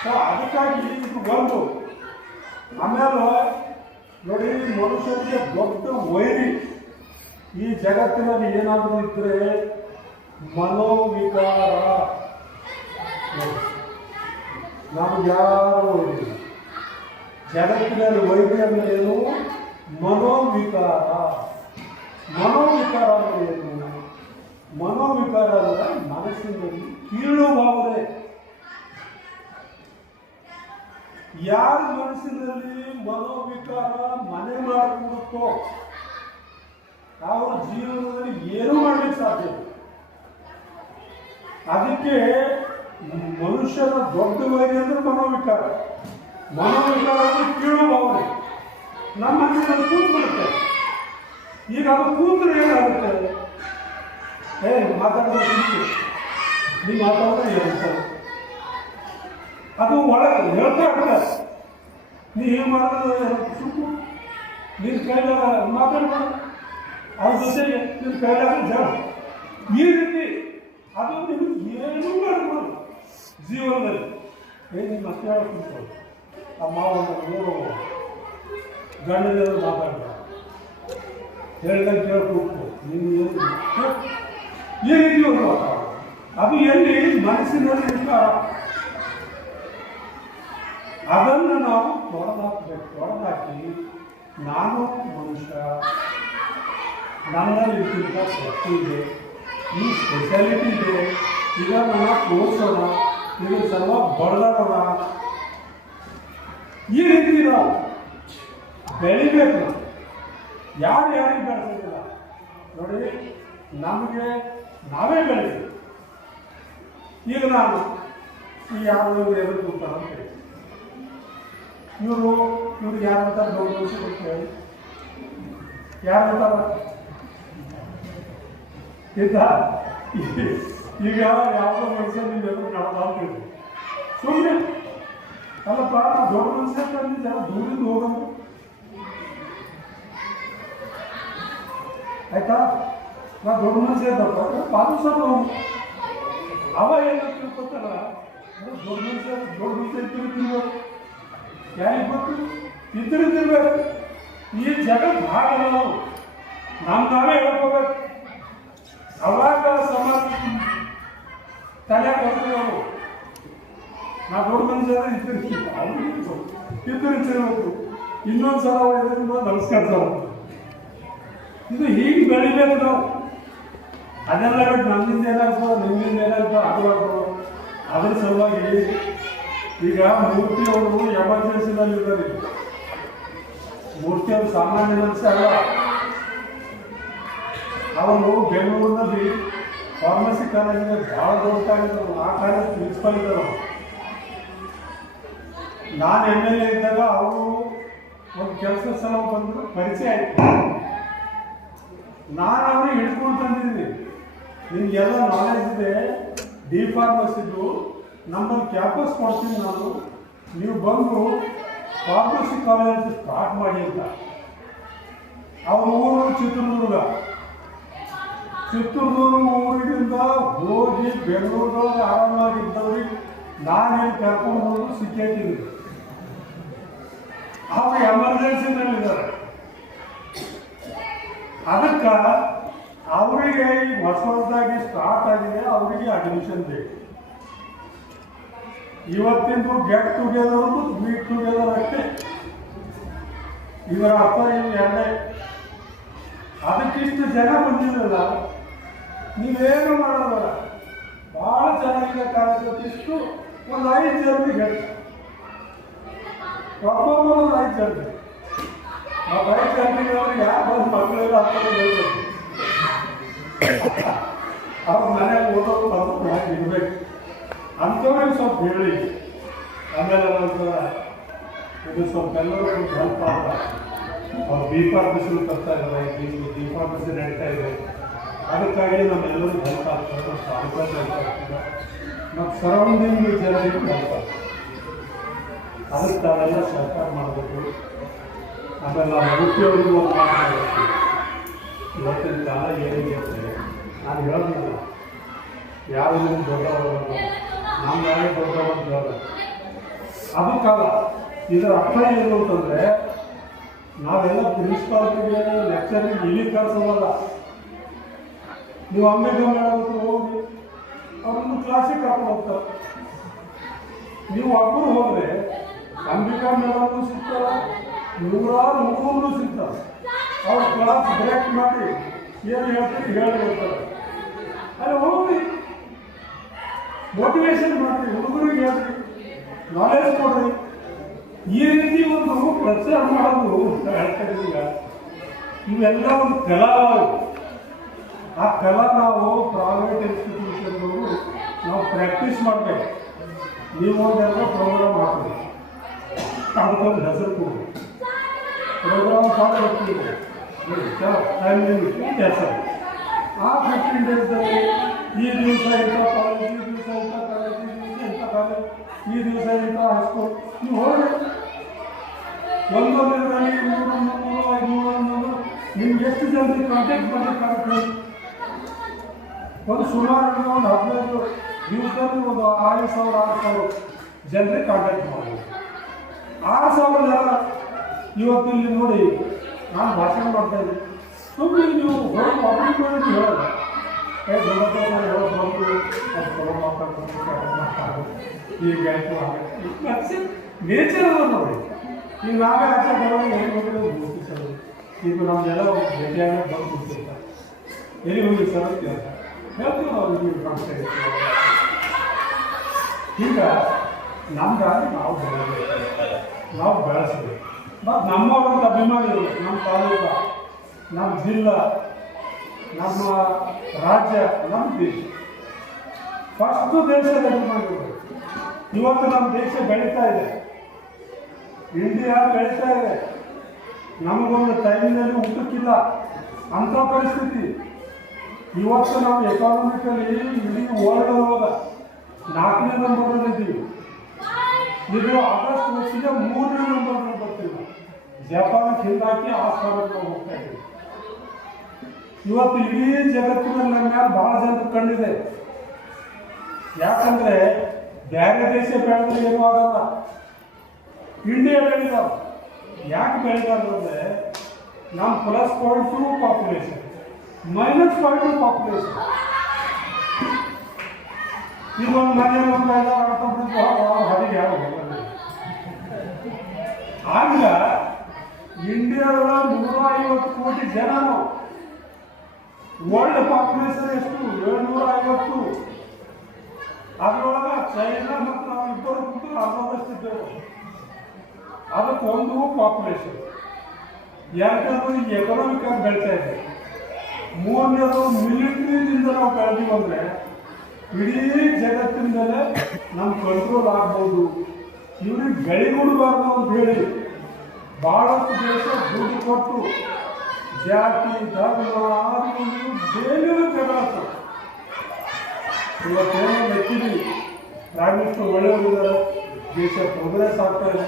ಸೊ ಅದಕ್ಕಾಗಿ ಇದು ಒಂದು. ಆಮೇಲೆ ನೋಡಿ, ಮನುಷ್ಯರಿಗೆ ದೊಡ್ಡ ವೈರಿ ಈ ಜಗತ್ತಿನಲ್ಲಿ ಏನಾದರೂ ಇದ್ದರೆ ಮನೋವಿಕಾರ. ನಮ್ಗೆ ಯಾರು ಜಗತ್ತಿನಲ್ಲಿ ವೈದ್ಯ ಅಂದ್ರೆ ಏನು? ಮನೋವಿಕಾರ. ಮನೋವಿಕಾರ ಅಂದ್ರೆ ಏನು? ಮನೋವಿಕಾರ ಅಂದ್ರೆ ಮನಸ್ಸಿನಲ್ಲಿ ಕೀಳು ಭಾವನೆ. ಯಾರ ಮನಸ್ಸಿನಲ್ಲಿ ಮನೋವಿಕಾರ ಮನೆ ಮಾಡಿಕೊಡುತ್ತೋ ಅವರ ಜೀವನದಲ್ಲಿ ಏನೂ ಮಾಡಲಿಕ್ಕೆ ಸಾಧ್ಯ ಇಲ್ಲ. ಅದಕ್ಕೆ ಮನುಷ್ಯನ ದೊಡ್ಡ ವೈರಿ ಅಂದ್ರೆ ಮನೋವಿಕಾರ. ಮನೋವಿಕಾರ ಅಂದ್ರೆ ಕೀಳು ಭಾವನೆ ನಮ್ಮ ಮನಸ್ಸಿನಲ್ಲಿ ಕೂತ್ಬಿಡುತ್ತೆ. ಈಗ ಅದು ಕೂತ್ರೆ ಏನಾಗುತ್ತೆ? ಮಾತಾಡಿದ್ರೆ ನೀವು ಮಾತಾಡಿದ್ರೆ ಹೇಳ್ತಾರೆ, ಅದು ಒಳಗೆ ಹೇಳ್ತಾ ಇರ್ತಾರೆ. ನೀ ಏನು ಮಾಡಿದ್ರೆ ಸುಮ್ಮನೆ ನಿನ್ನ ಕೈಲಾಗ ಮಾತಾಡ್ಬೋದು, ಅವ್ರ ಜೊತೆಗೆ ನಿನ್ನ ಕೈಲಾಗ ಜನ ಈ ರೀತಿ ಅದು ನಿಮಗೆ ಏನೂ ಮಾಡ್ಬೋದು ಜೀವನದಲ್ಲಿ. ನಿಮ್ಮ ಅತ್ತೆ ಹೇಳ್ತೀನಿ ಅಮ್ಮ ಒಂದು ಗಂಡನ ಮಾತಾಡ್ತಾರೆ, ಹೇಳ್ದಂಗೆ ಕೇಳ್ಕೊಟ್ಟು ನೀವು ಈ ರೀತಿ ಒಂದು ವಾತಾವರಣ. ಅದು ಎಲ್ಲಿ ಮನಸ್ಸಿನಲ್ಲಿ ಇರ್ತಾರ ಅದನ್ನು ನಾವು ತೊಡೆದಾಕಬೇಕು. ತೊಡೆದಾಕಿ ನಾನು ಮನುಷ್ಯ, ನನ್ನಲ್ಲಿ ಇರ್ತಿದ್ದ ಶಕ್ತಿ ಇದೆ, ಈ ಸ್ಪೆಷಾಲಿಟಿ ಇದೆ, ಇದನ್ನು ತೋರಿಸೋಣ, ಇದು ಸರ್ವ ಬಡದಾಡೋಣ. ಈ ರೀತಿ ನಾವು ಬೆಳಿಬೇಕು. ಯಾರು ಯಾರಿಗೆ ಬೆಳೆಸೋದಿಲ್ಲ ನೋಡಿ, ನಮಗೆ ನಾವೇ ಬೆಳೆಸಿ. ಈಗ ನಾನು ಈ ಯಾರು ಎದುರು ಕೂತಾರ ಅಂತ ಹೇಳಿ ಇವ್ರಿಗೆ ಯಾರು ಅಂತ ದೊಡ್ಡ ಮನುಷ್ಯ ಕೊಡ್ತೇವೆ. ಯಾರು ಅಂತಾರ ಈಗ ಯಾವುದೋ ಮನುಷ್ಯ ನೀವು ಎದುರು ನಡೆದ ಅಂತ ಸುಮ್ಮನೆ ಅಲ್ಲಪ್ಪ, ದೊಡ್ಡ ಮನುಷ್ಯ ಜನ ದೂರಿಂದ ಹೋಗೋದು ಆಯ್ತಾ. ನಾ ದೊಡ್ಡ ಮನುಷ್ಯ ಇದ್ದಪ್ಪ ಪಾಲಿಸೋದು ಅವ ಏನೋ ತಿಳ್ಕೊತಾರ, ದೊಡ್ಡ ಮನುಷ್ಯ ಇದ್ದಿರ್ಬೇಕು. ಯಾರಿಗೆ ಗೊತ್ತು? ಇದ್ದಿರ್ಬೇಕು. ಈ ಜಗತ್ತು ಹಾಗಲ್ಲ, ನಾವು ನಾವೇ ಹೇಳ್ಕೋಬೇಕು. ಅವಾಗ ಸಮಾಜ ತಲೆ ಕೊಡ್ತೀವಿ ನಾವು. ನಾ ದೊಡ್ಡ ಮನುಷ್ಯ ಇದ್ದಿರ್ತೀವಿ, ಅವ್ರಿಗೆ ಇದ್ದಿರ್ಬೇಕು. ಇನ್ನೊಂದು ಸಲ ಹೋಗಿದ್ರೆ ನಮಸ್ಕಾರ ಸರ್. ಇದು ಹೀಗೆ ಬೆಳಿಬೇಕು ನಾವು. ಅದೆಲ್ಲ ಬಿಟ್ಟು ನಮ್ಮಿಂದ ಏನಾಗ್ತದೆ, ನಿಮ್ಮಿಂದ ಏನಾಗ್ತದೆ ಅದು ಆಗ್ತದೆ. ಅದ್ರ ಸಲುವಾಗಿ ಈಗ ಮೂರ್ತಿಯವರು ಎಮರ್ಜೆನ್ಸಿನಲ್ಲಿದ್ದಾರೆ. ಮೂರ್ತಿಯವರು ಸಾಮಾನ್ಯ ಮನುಷ್ಯ ಅಲ್ಲ. ಅವರು ಬೆಂಗಳೂರಿನಲ್ಲಿ ಫಾರ್ಮಸಿ ಕಾಲೇಜಿಗೆ ಭಾಳ ದೊಡ್ಡ ಕಾಲೇಜರು. ಆ ಕಾಲೇಜ್ ಪ್ರಿನ್ಸಿಪಲ್ ಇದ್ದರು. ನಾನು MLA ಇದ್ದಾಗ ಅವರು ಒಂದು ಕೆಲಸ ಸಲ ಬಂದರು, ಪರಿಚಯ ಆಯಿತು. ನಾನು ಅವ್ರಿಗೆ ಹಿಡ್ಕೊಂಡು ತಂದಿದ್ದೀನಿ. ನಿಮಗೆಲ್ಲ ನಾಲೆಜ್ ಇದೆ, ಡಿ ಫಾರ್ಮಸಿದು ನಮ್ಮಲ್ಲಿ ಕ್ಯಾಂಪಸ್ ಕೊಡ್ತೀನಿ ನಾನು, ನೀವು ಬಂದು ಫಾರ್ಮಸಿ ಕಾಲೇಜ್ ಸ್ಟಾರ್ಟ್ ಮಾಡಿ ಅಂತ. ಅವ್ರ ಊರು ಚಿತ್ರದುರ್ಗ. ಊರಿನಿಂದ ಹೋಗಿ ಬೆಂಗಳೂರಲ್ಲಿ ಆರಾಮಾಗಿದ್ದವ್ರಿಗೆ ನಾನೇನು ಕರ್ಕೊಂಡು ಹೋಗೋದು ಸಿಕ್ಕೇಟಿದ್ದೀನಿ. ಅವ್ರು ಎಮರ್ಜೆನ್ಸಿನಲ್ಲಿದ್ದಾರೆ. ಅದಕ್ಕೆ ಅವರಿಗೆ ಈ ಹೊಸದಾಗಿ ಸ್ಟಾರ್ಟ್ ಆಗಿದೆ, ಅವರಿಗೆ ಅಡ್ಮಿಷನ್ ಬೇಕು. ಇವತ್ತಿಂದು ಗೆಟ್ ಟುಗೆದರ್ ಮೀಟ್ ಟುಗೆದರ್ ಅಷ್ಟೇ. ಇವರ ಅಪ್ಪ ಇವು ಎರಡೇ. ಅದಕ್ಕಿಷ್ಟು ಜನ ಬಂದಿರಲ್ಲ, ನೀವೇನು ಮಾಡೋದಲ್ಲ. ಭಾಳ ಚೆನ್ನಾಗಿದೆ ಕಾರ್ಯಕ್ರಮ. ಇಷ್ಟು ಒಂದು 5 ಜನರಿಗೆ ಹೇಳಿ, ಒಬ್ಬೊಬ್ಬರು ಒಂದು 5 ಜನರಿಗೆ. ಆ 5 ಜನರಿಗೆ ಯಾರು ಬಂದು ಮಕ್ಕಳೆಲ್ಲ ಹಾಕೋದು ಅವ್ರ ಮನೆಗೆ ಓದೋದು ಬರೋದು ಯಾಕೆ ಇರಬೇಕು ಅಂಥವ್ರಿಗೆ ಸ್ವಲ್ಪ ಹೇಳಿ. ಆಮೇಲೆ ಇದು ಸ್ವಲ್ಪ ಎಲ್ಲರೂ ಹೆಲ್ಪ್ ಆಗ್ತಾರೆ. ಅವ್ರು ಬಿ ಫಾರ್ಮಸಿ ತರ್ತಾ ಇದ್ದಾರೆ, ಬಿ ಫಾರ್ಮಸಿ ನಡೀತಾ ಇದೆ. ಅದಕ್ಕಾಗಿ ನಮ್ಮೆಲ್ಲರಿಗೂ ಹೆಲ್ಪ್ ಆಗ್ತದೆ, ಮತ್ತು ಅವಕಾಶ ಹೆಲ್ಪ್ ಆಗ್ತದೆ, ಮತ್ತು ಸರೌಂಡಿಂಗ್ ಜನರಿಗೆ ಹೆಲ್ಪ್ ಆಗ್ತದೆ. ಅದಕ್ಕೆ ತಾವೆಲ್ಲ ಸರ್ಕಾರ ಮಾಡಬೇಕು. ಆಮೇಲೆ ನಾವು ಮುಖ್ಯವ್ರಿಗೂ ಒಂದು ಮಾತಾಡಬೇಕು. ಇವತ್ತಿನ ಕಾಲ ಏನಿದೆ ಅಂದರೆ ನಾನು ಹೇಳೋದಿಲ್ಲ, ಯಾರು ದೊಡ್ಡವರು ನಮ್ಮ ಯಾರೇ ದೊಡ್ಡವರು ಹೇಳೋದು ಅದು ಕಾಲ. ಇದರ ಅರ್ಥ ಏನು ಅಂತಂದರೆ, ನಾವೆಲ್ಲ ಪ್ರಿನ್ಸಿಪಾಲ್ಗೆ ಲೆಕ್ಚರ್ಗೆ ಇಲ್ಲಿ ಕಳಿಸೋದಲ್ಲ. ನೀವು ಅಂಬೇಡ್ಕರ್ ಹೋಗಿ ಅವ್ರೊಂದು ಕ್ಲಾಸಿಗೆ ಕರ್ಕೊಂಡು ಹೋಗ್ತಾರೆ. ನೀವು ಒಬ್ಬರು ಹೋದರೆ ಅಂಬಿಕಾ ಮೇಡಮ್ನು ಸಿಗ್ತಾರೆ, ನೂರಾರು ಹುಡುಗರು ಸಿಗ್ತಾರೆ. ಅವ್ರ ಕ್ಲಾಸ್ ಬ್ರೇಕ್ ಮಾಡಿ ಏನು ಹೇಳ್ತೀವಿ ಹೇಳಿರ್ತಾರೆ. ಅಲ್ಲಿ ಹೋಗಿ ಮೋಟಿವೇಶನ್ ಮಾಡಿರಿ, ಹುಡುಗರಿಗೆ ಹೇಳ್ರಿ, ನಾಲೆಜ್ ಕೊಡ್ರಿ. ಈ ರೀತಿ ಒಂದು ಪ್ರಚಾರ ಮಾಡೋದು ಹೇಳ್ತಾ ಇದ್ದೀಗ ಇವೆಲ್ಲ ಒಂದು ಕಲಾವಾರು. ಆ ಕಲಾ ನಾವು ಪ್ರೈವೇಟ್ ಇನ್ಸ್ಟಿಟ್ಯೂಷನ್ಗಳು ನಾವು ಪ್ರಾಕ್ಟೀಸ್ ಮಾಡಬೇಕು. ನೀವು ಒಂದೆಲ್ಲ ಪ್ರೋಗ್ರಾಮ್ ಹಾಕಬೇಕು, ಅದಕ್ಕೊಂದು ಹೆಸರು ಕೊಡಿ. ಪ್ರೋಗ್ರಾಮ್ ಹಾಕಬೇಕು, ಟೈಮ್ ಲಿಮಿಟ್ ಹೆಸರು. ಆ 15 ಡೇಸ್ದಲ್ಲಿ ಈ ದಿವಸ ಇಂಥ ಕಾಲೇಜ್, ಈ ದಿವಸ ಇಂಥ ಕಾಲೇಜ್, ಈ ದಿವಸ ಇಂಥ ಕಾಲೇಜ್, ಈ ದಿವಸ ಇಂಥ ಹೈಸ್ಕೂಲ್. ನೀವು ಹೋಗಿ ಒಂದೊಂದು ದಿನದಲ್ಲಿ 300, 500, 500 ನಿಮ್ಗೆ ಎಷ್ಟು ಜನರಿಗೆ ಕಾಂಟ್ಯಾಕ್ಟ್ ಮಾಡಬೇಕಾಗುತ್ತೆ? ಒಂದು ಸುಮಾರು ಒಂದು 15 ದಿವಸದಲ್ಲಿ ಒಂದು 5,000, 6,000 ಜನರಿಗೆ ಕಾಂಟ್ಯಾಕ್ಟ್ ಮಾಡಬೇಕು. 6,000 ಜನ ಇವತ್ತು ಇಲ್ಲಿ ನೋಡಿ ನಾನು ಭಾಷಣ ಮಾಡ್ತಾ ಇದ್ದೀನಿ. ಸುಮ್ಮನೆ ನೀವು ಹೊರಗೆ ಪಬ್ಲಿಕ್ ಮಾಡಿ ಹೇಳೋದು ದೊಡ್ಡ ಹೇಳೋದು ಬಂದು ಅದು ಚಲೋ ಮಾತಾಡ್ಕೊಂಡು ಈಗ ಆಯಿತು ನೇಚರ್ ಅದ ನೋಡಿ. ಈಗ ನಾವೇ ಆಚೆ ಬರೋದು ಎಲ್ಲಿ ಹೋಗಿರೋ ಗುರುತಿಸೋದು. ಈಗ ನಮ್ದೆಲ್ಲ ಭೇಟಿಯಾಗ ಬಂದು ಗುರುತಿರ್ತಾರೆ, ಎಲ್ಲಿ ಹೋಗಿ ಸರ್ ಅಂತ ಹೇಳ್ತೀವಿ ಅವ್ರಿಗೆ ಕಾಣಿಸ್ತಾ ಇರ್ತೀವಿ. ಈಗ ನಮ್ಗಾಗಿ ನಾವು ಬೆಳೆಯಬೇಕು, ನಾವು ಬೆಳೆಸಬೇಕು. ಮತ್ತು ನಮ್ಮವ್ರಂತ ಅಭಿಮಾನಿ ಇರಬೇಕು. ನಮ್ಮ ತಾಲೂಕು, ನಮ್ಮ ಜಿಲ್ಲಾ, ನಮ್ಮ ರಾಜ್ಯ, ನಮ್ಮ ದೇಶ. ಫಸ್ಟು ದೇಶದ ಅಭಿಮಾನಿ ಇರಬೇಕು. ಇವತ್ತು ನಮ್ಮ ದೇಶ ಬೆಳೀತಾ ಇದೆ, ಇಂಡಿಯಾ ಬೆಳೀತಾ ಇದೆ. ನಮಗೊಂದು ಟೈಮಿನಲ್ಲಿ ಊಟಕ್ಕಿಲ್ಲ ಅಂಥ ಪರಿಸ್ಥಿತಿ. ಇವತ್ತು ನಾವು ಎಕಾನಮಿಕಲಿ ಇಡೀ ವರ್ಲ್ಡ್ ಒಳಗೆ 4ನೇ ನಂಬರ್ನಲ್ಲಿದ್ದೀವಿ. ಇದು ಆಗಸ್ಟ್ ವರ್ಷಿಗೆ 3ನೇ ನಂಬರ್ನಲ್ಲಿ ಬರ್ತೀವಿ. ಜಪಾನ್ಗೆ ಹಿಂದಾಕಿ ಆ ಸ್ಥಾನಕ್ಕೆ ಹೋಗ್ತಾ ಇದ್ದೀವಿ. ಇವತ್ತು ಇಡೀ ಜಗತ್ತಿನಲ್ಲಿ ನಮ್ಮ ಮೇಲೆ ಭಾಳ ಜನರು ಕಂಡಿದೆ. ಯಾಕಂದರೆ ಬೇರೆ ದೇಶ ಬೆಳೆದ್ರೆ ಏನೂ ಆಗಲ್ಲ, ಇಂಡಿಯಾ ಬೆಳೆದಾವ. ಯಾಕೆ ಬೆಳೆದಾರ ಅಂದರೆ ನಮ್ಮ +0.2 ಪಾಪ್ಯುಲೇಷನ್, -0.2 ಪಾಪ್ಯುಲೇಷನ್. ಈಗ ಒಂದು ಮನೆ ಒಂದು ಹೊರಗೆ ಯಾರು ಹೋಗಲ್ಲ. ಆಗ ಇಂಡಿಯಾದೊಳಗೆ 150 ಕೋಟಿ ಜನ ನಾವು. ವರ್ಲ್ಡ್ ಪಾಪ್ಯುಲೇಷನ್ ಎಷ್ಟು? 750. ಅದರೊಳಗೆ ಚೈನಾ ಮತ್ತು ನಾವು ಇಬ್ಬರು ಕೂತು 40ದಷ್ಟಿದ್ದೇವೆ. ಅದಕ್ಕೆ ಒಂದು ಪಾಪ್ಯುಲೇಷನ್. ಎರಡನೇದು ಎಕನಾಮಿಕ್ ಆಗಿ ಬೆಳೀತಾ ಇದೆ. ಮೂರನೇದು ಮಿಲಿಟರಿಯಿಂದ ನಾವು ಬೆಳೆದೀವಿ ಅಂದರೆ ಇಡೀ ಜಗತ್ತಿನಲ್ಲೇ ನಮ್ಮ ಕಂಟ್ರೋಲ್ ಆಗ್ಬೋದು. ಇವ್ರಿಗೆ ಬೆಳೆಗೂಡಬಾರ್ದು ಅಂತ ಹೇಳಿ ಭಾಳಷ್ಟು ದೇಶ ದುಡ್ಡು ಕೊಟ್ಟು ಜಾತಿ, ಧರ್ಮ, ಅದು ಬೇರೆ ಜಗಳ. ಇವತ್ತೇನೋ ಮೆಚ್ಚಿದ್ವಿ, ಪ್ರೈಮ್ ಮಿನಿಸ್ಟರ್ ಒಳ್ಳೆಯವರು, ದೇಶ ಪ್ರೋಗ್ರೆಸ್ ಆಗ್ತಾ ಇದೆ.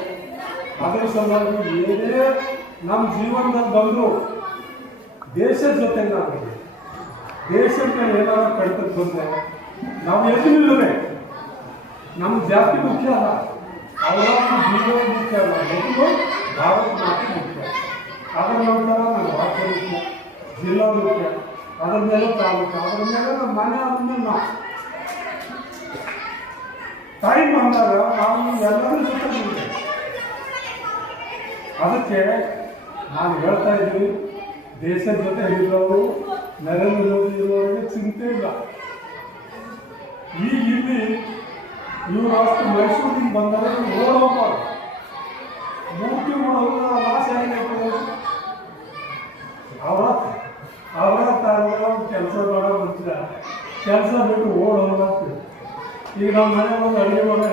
ಅದರ ಸಲುವಾಗಿ ಏನೇ ನಮ್ಮ ಜೀವನದಲ್ಲಿ ಬಂದರೂ ದೇಶದ ಜೊತೆಗೆ ನಾವು ದೇಶಕ್ಕೆ ಏನಾದ್ರು ಕಡಿತಕ್ಕೆ ಬಂದರೆ ನಾವು ಎದ್ದು ನಿಲ್ಲಬೇಕು. ನಮ್ಮ ಜಾತಿ ಮುಖ್ಯ ಅಲ್ಲ, ಅವರ ಜೀವನ ಮುಖ್ಯ ಅಲ್ಲ, ಎದ್ದು ಭಾರತ ಮಾತು ಮುಖ್ಯ. ಅದರ ನಂತರ ನಮ್ಮ ರಾಜ್ಯ ಮುಖ್ಯ, ಜಿಲ್ಲಾ ಮುಖ್ಯ, ಅದರ ಮೇಲೆ ತಾಲೂಕು, ಅದರ ಮೇಲೆ ನಮ್ಮ ಮನೆ, ಅದ್ರ ಮೇಲೆ ನಾವು ಟೈಮ್ ಅಂದಾಗ ನಾವು ಎಲ್ಲರೂ ಜೊತೆ. ಅದಕ್ಕೆ ನಾನು ಹೇಳ್ತಾ ಇದ್ದೀನಿ, ದೇಶದ ಜೊತೆ ಇರೋರು ನರೇಂದ್ರ ಮೋದಿ ಇರೋರಿಗೆ ಚಿಂತೆ ಇಲ್ಲ. ಈಗ ಇಲ್ಲಿ ಇವರು ಅಷ್ಟು ಮೈಸೂರಿಗೆ ಬಂದರೆ ಓಡೋಗ್ಬಾರ್ದು. ಮೂರ್ತಿಗಳು ಲಾಸ್ ಏನಾಗ್ತದೆ, ಅವರ ಕೆಲಸ ಮಾಡೋ ಮುಂಚೆ ಕೆಲಸ ಬಿಟ್ಟು ಓಡೋಗ್ತದೆ. ಈಗ ನಮ್ಮ ಮನೆ ಒಂದು ಅಡುಗೆ ಮಾಡೋ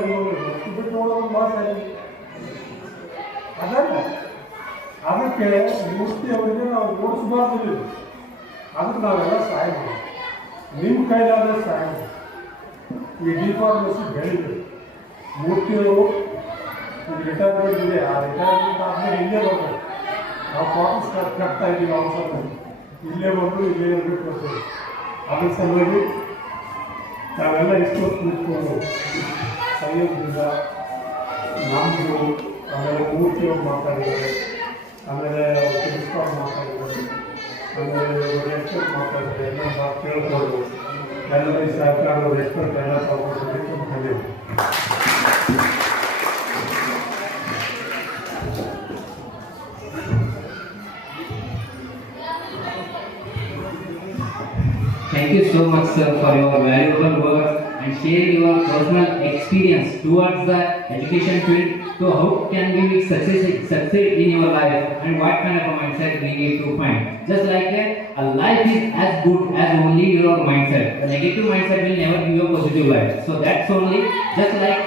ಬಿಟ್ಟು ಓಡೋದು ಲಾಸ್ ಆಗಿದೆ. ಅದಲ್ಲ, ಅದಕ್ಕೆ ಮೂರ್ತಿ ಅವರಿಗೆ ನಾವು ಓಡಿಸ್ಬಾರ್ದು. ಅದಕ್ಕೆ ನಾವೆಲ್ಲ ಸಹಾಯ ಮಾಡಿ, ನಿಮ್ಮ ಕೈಲಾದರೆ ಸಹಾಯ ಮಾಡಿ. ಈ ಡಿಫಾರ್ಮಸಿ ಬೆಳೀಬೇಕು. ಮೂರ್ತಿಯವರು ಈಗ ರಿಟೈರ್ಮೆಂಟ್ ಇದೆ, ಆ ರಿಟೈರ್ಮೆಂಟ್ ಆದಮೇಲೆ ಇಲ್ಲೇ ಬರ್ಬೋದು. ನಾವು ವಾಪಸ್ ಕಟ್ತಾ ಇದ್ದೀವಿ ಅವಸರ, ಇಲ್ಲೇ ಬಂದು ಇಲ್ಲೇ ಇರಬೇಕು ಬರ್ತೇವೆ. ಅದ್ರ ಸಲುವಾಗಿ ನಾವೆಲ್ಲ ಇಷ್ಟೊತ್ತು ನಿಂತ್ಕೊಂಡು ಸಂಯೋಗದಿಂದ ನಮ್ಮದು, ಆಮೇಲೆ ಮೂರ್ತಿಯವ್ರು ಮಾತಾಡಿದ್ದಾರೆ, ಆಮೇಲೆ ಪ್ರಿನ್ಸಿಪಾಲ್ ಮಾತಾಡಿದ್ದಾರೆ, ಆಮೇಲೆ ಲೆಕ್ಚರ್ ಮಾತಾಡಿದ್ದಾರೆ. ಎಲ್ಲ ಕೇಳ್ಬೋದು, ಎಲ್ಲರೂ ಸರ್ಕಾರದ ಎಕ್ಸ್ಪರ್ಟ್ ಎಲ್ಲ ತಗೊಂಡು thank you so much, sir, for your valuable words and sharing your personal experience towards the education field. So, how can we succeed in your life, and what kind of a mindset we need to find? Just like a life is as good as only your mindset. The negative mindset will never give you a positive life. So that's only just like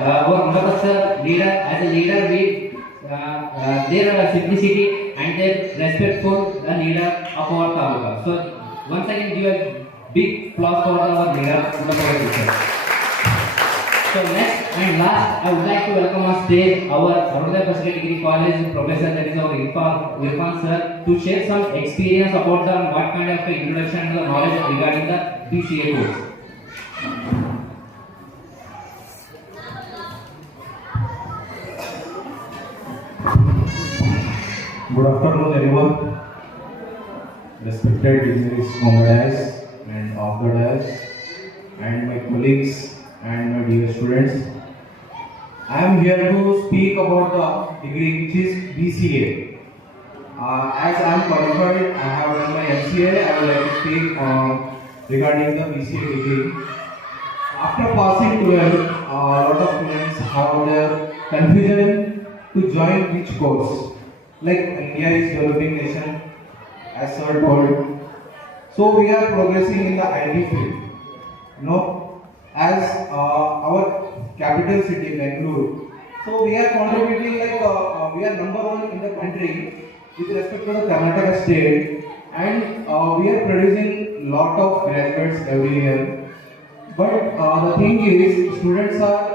our Mother sir leader as a leader we their simplicity and their respectful the leader of our taluka. So once again give a big applause for our leader, Mother teacher. So next and last, I would like to welcome on stage our Arunodaya Pharmacy College professor, that is our Irfan sir, to share some experience about the what kind of introduction to the knowledge regarding the BCA course. Good afternoon, everyone. Respected dignitaries on the dais and off the dais, and my colleagues and my dear students. I am here to speak about the degree which is BCA. As I am qualified, I have done my MCA. I would like to speak regarding the BCA degree. After passing 12, a lot of students have their confusion to join which course. Like India is developing nation, as sir told. So we are progressing in the IT field. As our capital city, Bangalore. So we are contributing like we are number one in the country with respect to the Karnataka state, and we are producing lot of graduates every year. But the thing is, students are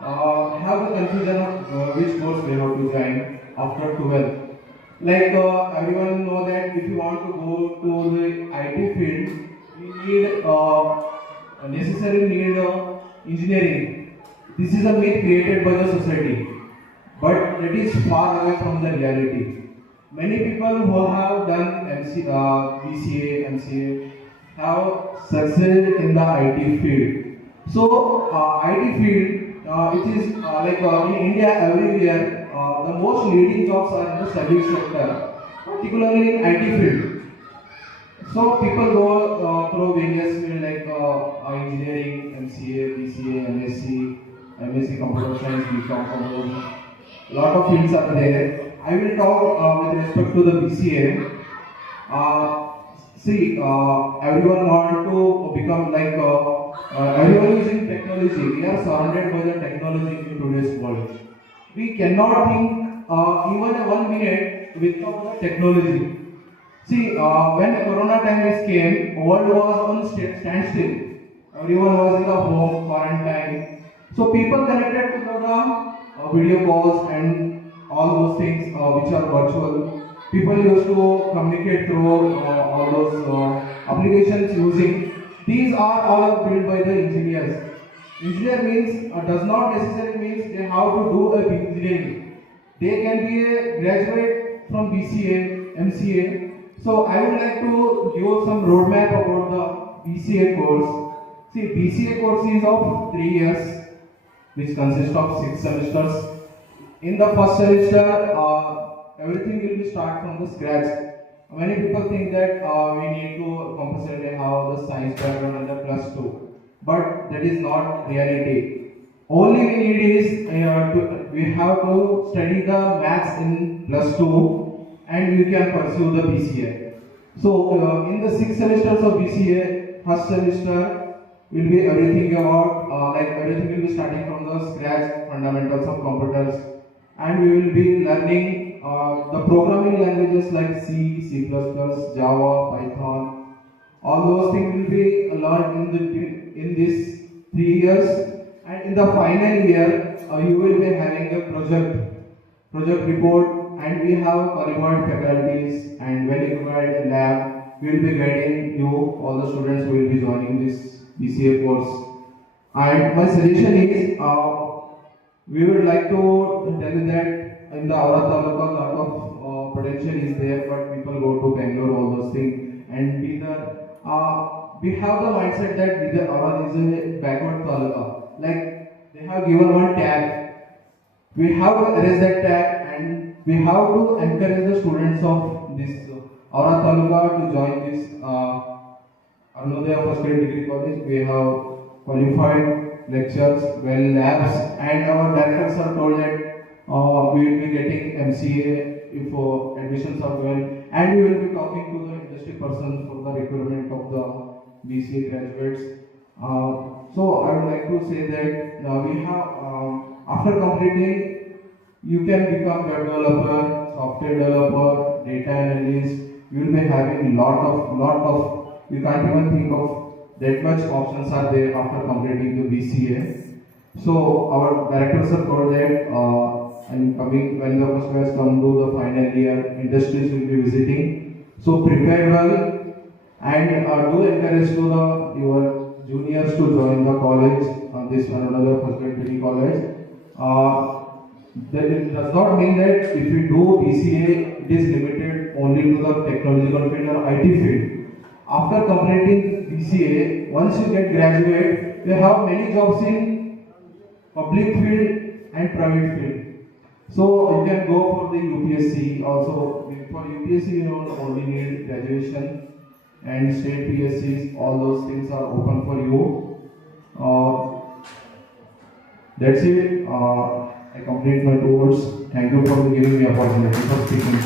have the confusion of which course they have to join after 12. Like everyone know that if you want to go to the IT field, you need necessarily need engineering. This is a myth created by the society, but it is far away from the reality. Many people who have done BCA, MCA have succeeded in the IT field. So IT field, it is in India every year, the most leading jobs are in the service sector, particularly in IT field. So people go through various fields like engineering, MCA, BCA, MSc Computer Science, BCom Computer Science. Lot of fields are there. I will talk with respect to the BCA. Everyone want to become like everyone using technology. We are surrounded by the technology in today's world. We cannot think even 1 minute without the technology. When Corona time came, world was on standstill. Everyone was in the home, quarantine. So people connected to the video calls and all those things which are virtual. People used to communicate through all those applications using. These are all built by the engineers. Engineer means does not necessarily means they have to do a engineering. They can be a graduate from BCA, MCA. So I would like to give some roadmap about the BCA course. BCA course is of 3 years, which consists of 6 semesters. In the first semester, everything will be start from the scratch. Many people think that we need to compulsorily have the science background and the plus 2, but that is not reality. Only we need is we have to study the maths in plus 2, and we can pursue the BCA. So in the 6 semesters of BCA, first semester will be everything about everything will be starting from the scratch, fundamentals of computers, and we will be learning the programming languages like C, C++, Java, Python. All those things will be learned in these 3 years, and in the final year you will be having a project report, and we have qualified faculties and well equipped lab. We will be guiding you, all the students who will be joining this BCA course. And my suggestion is, we would like to tell you that in the Aura Taluka, lot of potential is there, but people go to Bangalore, all those things, and we have the mindset that Bidar Aura is a backward Taluka. Like they have given one tag, we have to erase that tag, and we have to encourage the students of this Aura Taluka to join this Arunodaya Pharmacy College, we have qualified lectures, well labs, and our directors are told that we will be getting MCA if admissions are well, and we will be talking to the industry persons for the requirement of the BCA graduates. So I would like to say that we have after completing, you can become web developer, software developer, data analyst. You will be having lot of. You can't even think of that much options are there after completing the BCA. So our directors are told that and coming when the customers come to the final year, industries will be visiting. So prepare well and do encourage to the your juniors to join the college. This one another First College. That it does not mean that if you do BCA, it is limited only to the technological field or IT field. After completing BCA, once you get graduate, you have many jobs in public field and private field. So you can go for the UPSC also. For UPSC, you don't only need graduation, and state PSCs. All those things are open for you. That's it. I complete my 2 words. Thank you for giving me opportunity for speaking.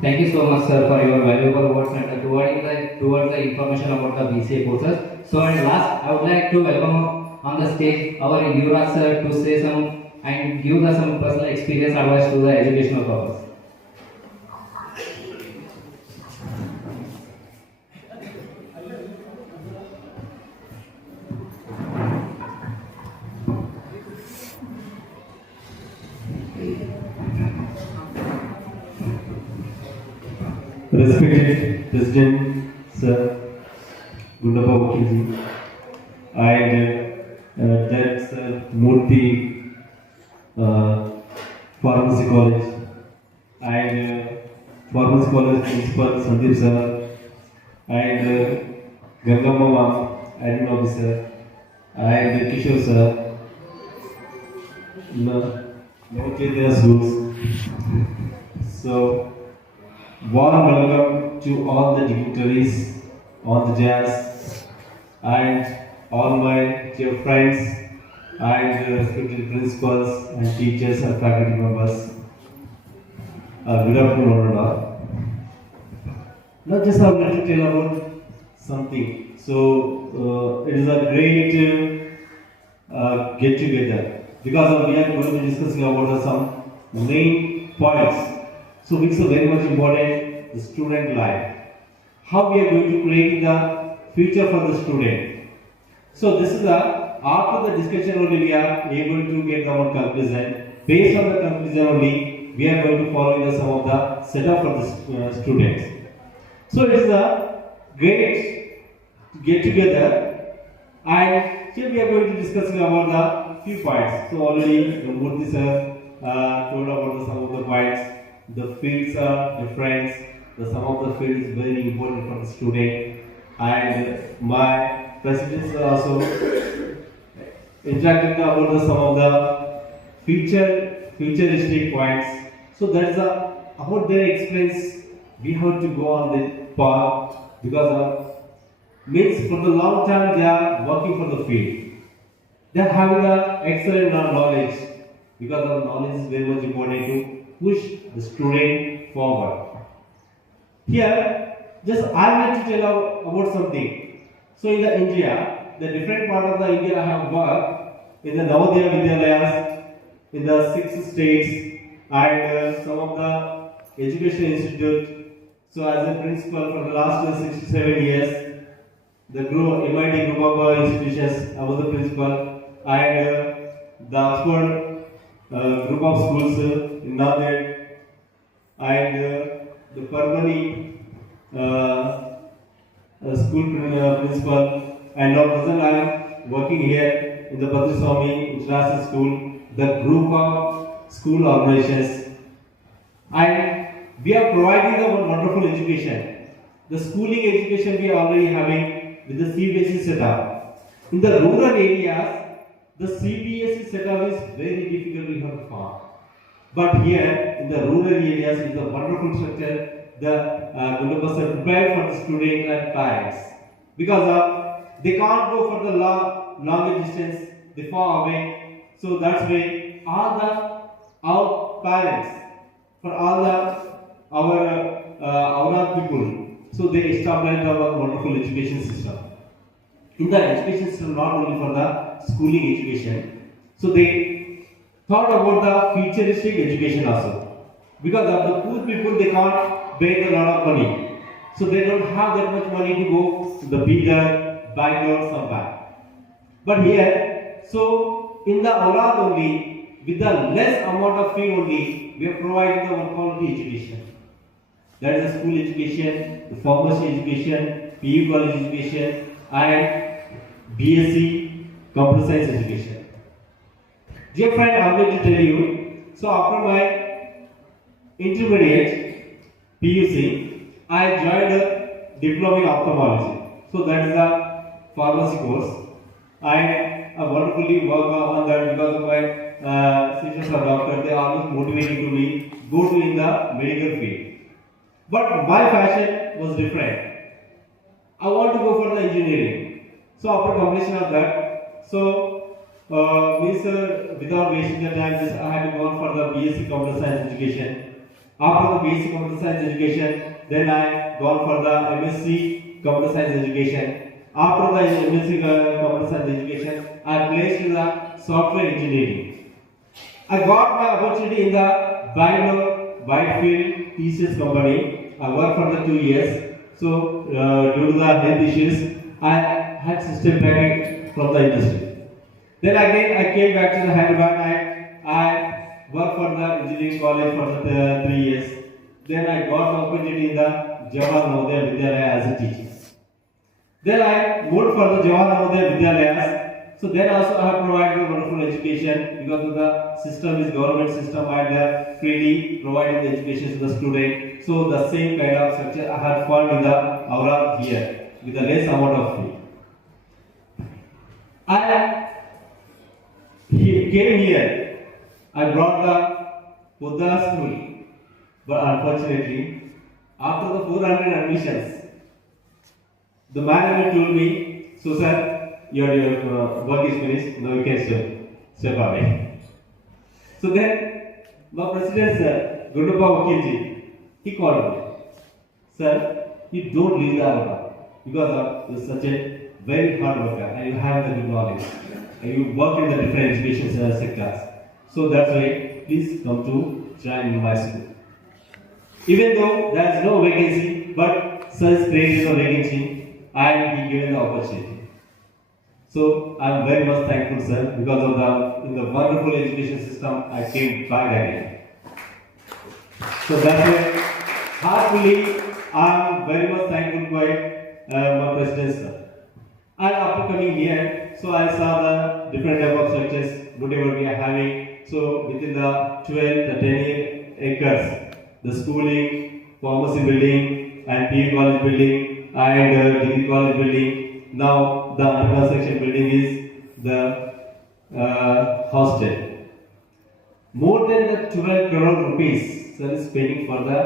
Thank you so much, sir, for your valuable words and towards the information about the BCA courses. So, and last, I would like to welcome on the stage our Yuvraj sir to say some and give us some personal experience advice to the educational purpose. Respected President Sir Gundappa Vakilji and Director Sir Murthy Pharmacy College and Pharmacy College Principal Sandeep Sir and Gangamma Ma'am, Admin Officer and Kishore Sir, Navachetya Schools. So, warm welcome to all the dignitaries on the jazz and all my dear friends and respected principals and teachers and faculty members. Good afternoon, all. Now, just I would like to tell about something. So, it is a great get together because we are going to discuss about some main points. So which is very much important, the student life. How we are going to create the future for the student. So this is after the discussion only we are able to get our conclusion. Based on the conclusion only, we are going to follow some of the setup for the students. So it is a great get together and here we are going to discuss about the few points. So already Murthy sir told about some of the points. The fields are different. Some of the fields is very important for the student, and my presidents are also interacting about some of the futuristic points. So that's about their explains. We have to go on the path because means for the long time they are working for the field. They are having excellent knowledge because our knowledge is very much important to push the student forward. Here, just I want to tell about something. So in the India, the different part of the India I have worked in the Navodaya Vidyalayas in the 6 states and some of the education institute. So as a principal for the last 67 years, the MIT group of institutions, I was the principal and the Oxford group of schools in Nanded and the Parmani school principal, and now present I am working here in the Padriswamy International School, the group of school organizations, and we are providing a wonderful education. The schooling education we are already having with the CBSE setup. In the rural areas, the CBSE setup is very difficult to find. But here in the rural areas, it's a wonderful structure. The Gundabas are prepared for the students and parents because they can't go for the longer distance, they far away. So that's why our parents, for all our people, so they established our wonderful education system. In the education system, not only for the schooling education, so they thought about the futuristic education also. Because of the poor people, they can't pay a lot of money. So they don't have that much money to go to the Bidar, Bangalore, somewhere. But here, so in the Aurad only, with the less amount of fee only, we are providing the one quality education. That is the school education, the pharmacy education, PU college education, and BSc computer science education. Dear friend, I am going to tell you. So after my intermediate PUC, I joined a diploma in ophthalmology. So that is the pharmacy course. I wonderfully work on that because of my sisters are doctors. They always motivated to me go to in the medical field. But my passion was different. I want to go for the engineering. So after completion of that, without wasting the time, I had gone for the BSc Computer Science education. After the BSc Computer Science education, then I gone for the MSc Computer Science education. After the MSc Computer Science education, I placed in the software engineering. I got my opportunity in the Bangalore Whitefield TCS company. I worked for the 2 years. So due to the health issues, I had to step back from the industry. Then again, I came back to the Hyderabad and I worked for the engineering college for the 3 years. Then I got the opportunity in the Arunodaya Vidyalaya as a teacher. Then I moved for the Arunodaya Vidyalayas. So then also I have provided a wonderful education because of the system is government system and they are freely providing the education to the student. So the same kind of structure I had found in the Aura here with a less amount of fee. He came here. I brought the Buddha school, but unfortunately, after the 400 admissions, the manager told me, "So sir, your work is finished. Now you can step away." So then, my president sir, Gundapa Vakilji, he called me, "Sir, you don't leave the Aura because you're such a very hard worker and you have the good knowledge." And you work in the different education sectors. So that's why please come to join in my school. Even though there is no vacancy, but sir is created a vacancy and he given the opportunity. So I'm very much thankful, sir, because of in the wonderful education system I came back again. So that's why heartfully I'm very much thankful by my president, sir. And after coming here, so I saw the different type of structures, whatever we are having. So within the 12, the 10 acres, the schooling, pharmacy building, and PU college building, and degree college building. Now the under construction building is the hostel. More than the 12 crore rupees, sir is spending for the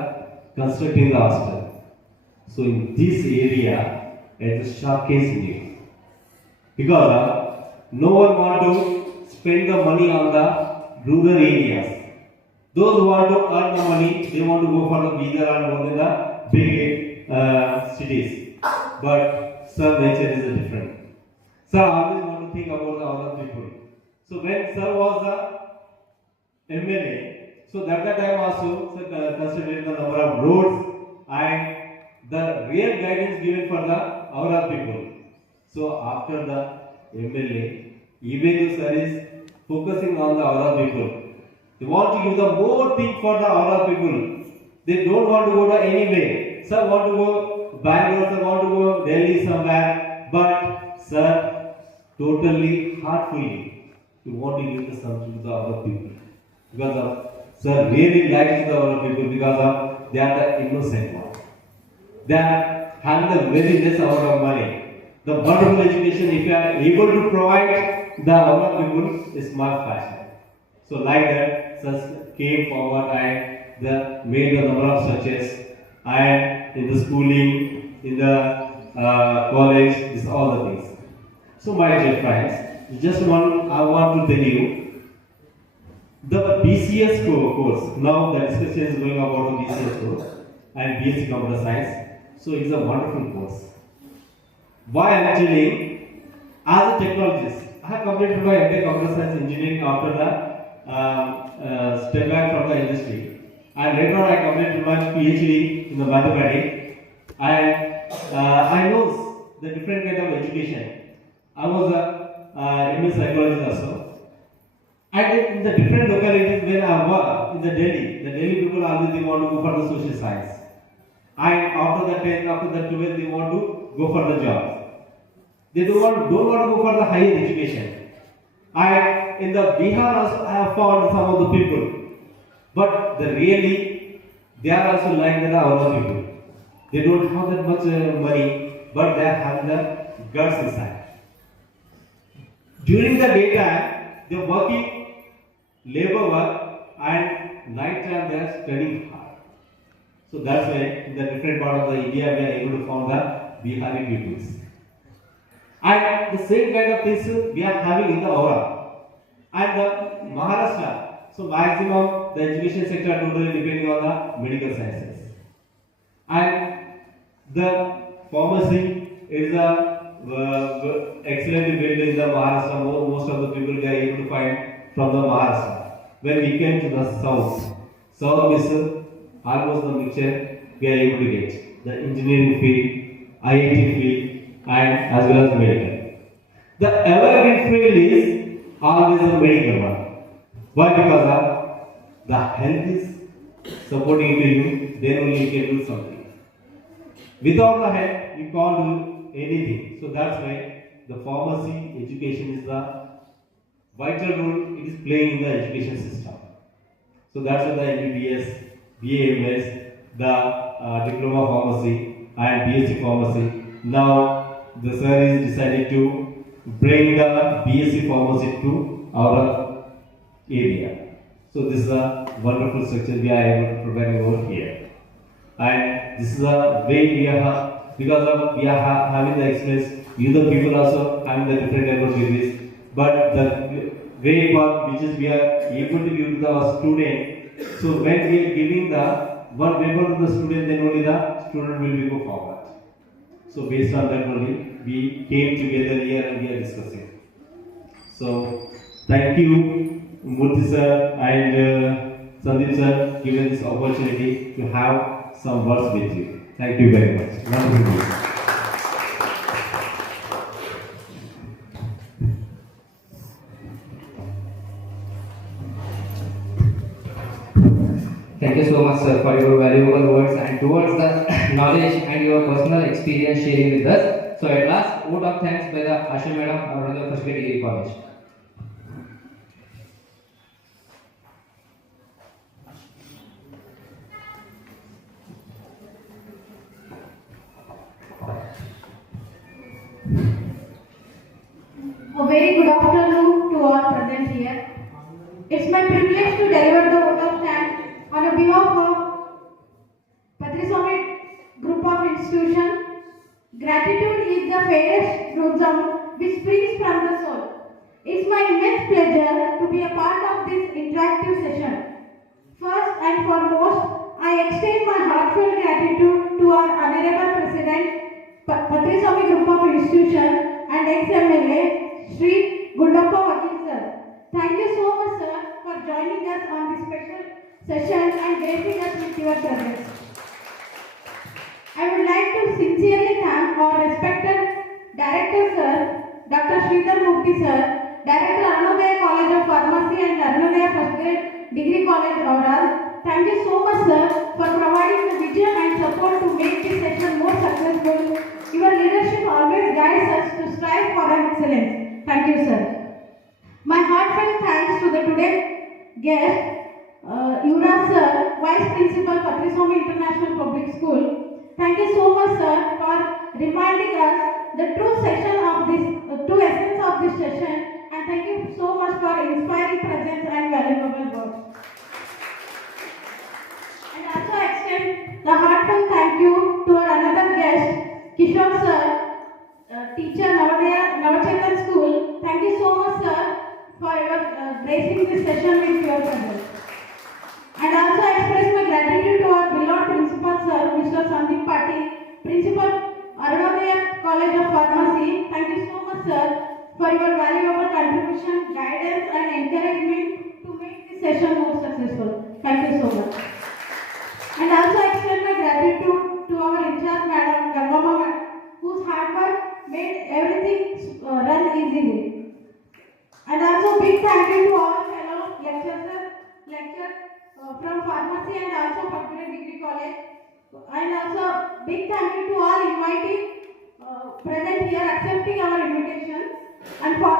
constructing the hostel. So in this area, it is showcase new. Because no one want to spend the money on the rural areas. Those who want to earn the money, they want to go for the Bidar and more than the big cities. But sir, nature is different. Sir always want to think about the other people. So when sir was the MLA, so that time also sir considered the number of roads and the real guidance given for the our people. So after the MLA, even though sir is focusing on the Aura people, they want to give the more thing for the Aura people. They don't want to go to anywhere. Sir want to go Bangalore, sir want to go Delhi somewhere, but sir totally heartfully he want to give the something to the Aura people because of sir really likes the Aura people because of they are the innocent one. They are having the very less amount of money. The wonderful education, if you are able to provide the our people, is my passion. So like that, such came forward and the made the number of structures and in the schooling, in the college, this all the things. So my dear friends, I want to tell you the BCS course. Now the discussion is going about the BCS course and BSc Computer Science. So it's a wonderful course. Why I am telling, as a technologist, I have completed my MTech Computer Science Engineering after the step back from the industry. And later on I completed my PhD in the mathematics. And I know the different kind of education. I was a MS psychologist also. And in the different localities where I work, in the Delhi people always they want to go for the social science. And after the 10th, after the 12th, they want to go for the job. They don't want to go for the higher education. And in the Bihar also I have found some of the people. But they are also like the other people. They don't have that much money, but they are having the guts inside. During the daytime, they are working labor work, and night time they are studying hard. So that's why in the different part of the India we are able to find the Bihari peoples. And the same kind of things we are having in the Aura. And the Maharashtra, so maximum the education sector totally depending on the medical sciences. And the pharmacy is excellently built in the Maharashtra. Most of the people we are able to find from the Maharashtra. When we came to the south is almost the mixture we are able to get. The engineering field, IIT field, and as well as medical. The evergreen field is always a medical one. Why? Because the health is supporting you, then only you can do something. Without the health, you can't do anything. So that's why the pharmacy education is the vital role it is playing in the education system. So that's why the MBBS, BAMS, the diploma pharmacy and BSc pharmacy. Now the sir is decided to bring the BSc pharmacy to our area. So this is a wonderful structure we are able to provide over here. And this is a way we are, because of we are having the experience, you the people also having the different type of degrees. But the way path which is we are able to give to our student. So when we are giving the one paper to the student, then only the student will go forward. So based on that only, we came together here and we are discussing. So thank you, Murthy sir and Sandeep sir, given this opportunity to have some words with you. Thank you very much. Wonderful. Thank you so much, sir, for your valuable words and towards the knowledge and your personal experience sharing with us. So, at last, vote of thanks by the Asha Madam, Arunodaya Pharmacy Degree College. A very good afternoon to all present here. It's my privilege to deliver the vote of thanks on behalf of Patriswamy Group of Institutions. Gratitude is the fairest rhythm which springs from the soul. It's my immense pleasure to be a part of this interactive session. First and foremost, I extend my heartfelt gratitude to our Honorable President, Patriswamy Group of Institutions and ex-MLA, Sri Gundappa Vakil sir. Thank you so much, sir, for joining us on this special session and gracing us with your presence. I would like to sincerely thank our respected Director Sir, Dr. Sridhar Murthy Sir, Director Arunodaya College of Pharmacy and Arunodaya First Grade Degree College Oral. Thank you so much, sir, for providing the vision and support to make this session more successful. Your leadership always guides us to strive for excellence. Thank you, sir. My heartfelt thanks to the today's guest, Yuvraj Sir, Vice Principal, Patriswamy International Public School. Thank you so much, sir, for reminding us the true essence of this session, and thank you so much for inspiring presence and valuable words. teacher Navachetan School. Thank you so much, sir, for your gracing this session with your presence. And also I express my gratitude to our beloved principal, sir, Mr. Sandeep Patil, Principal, Arunodaya College of Pharmacy. Thank you so much, sir, for your valuable contribution, guidance, and encouragement to make this session more successful. Thank you so much. And also I extend my gratitude to our in-charge Madam Gangama, whose hard work made everything run easily. And also big thank you to all fellow lecturers from pharmacy and also Faculty Degree College. And also big thank you to all invitees present here accepting our invitation. And for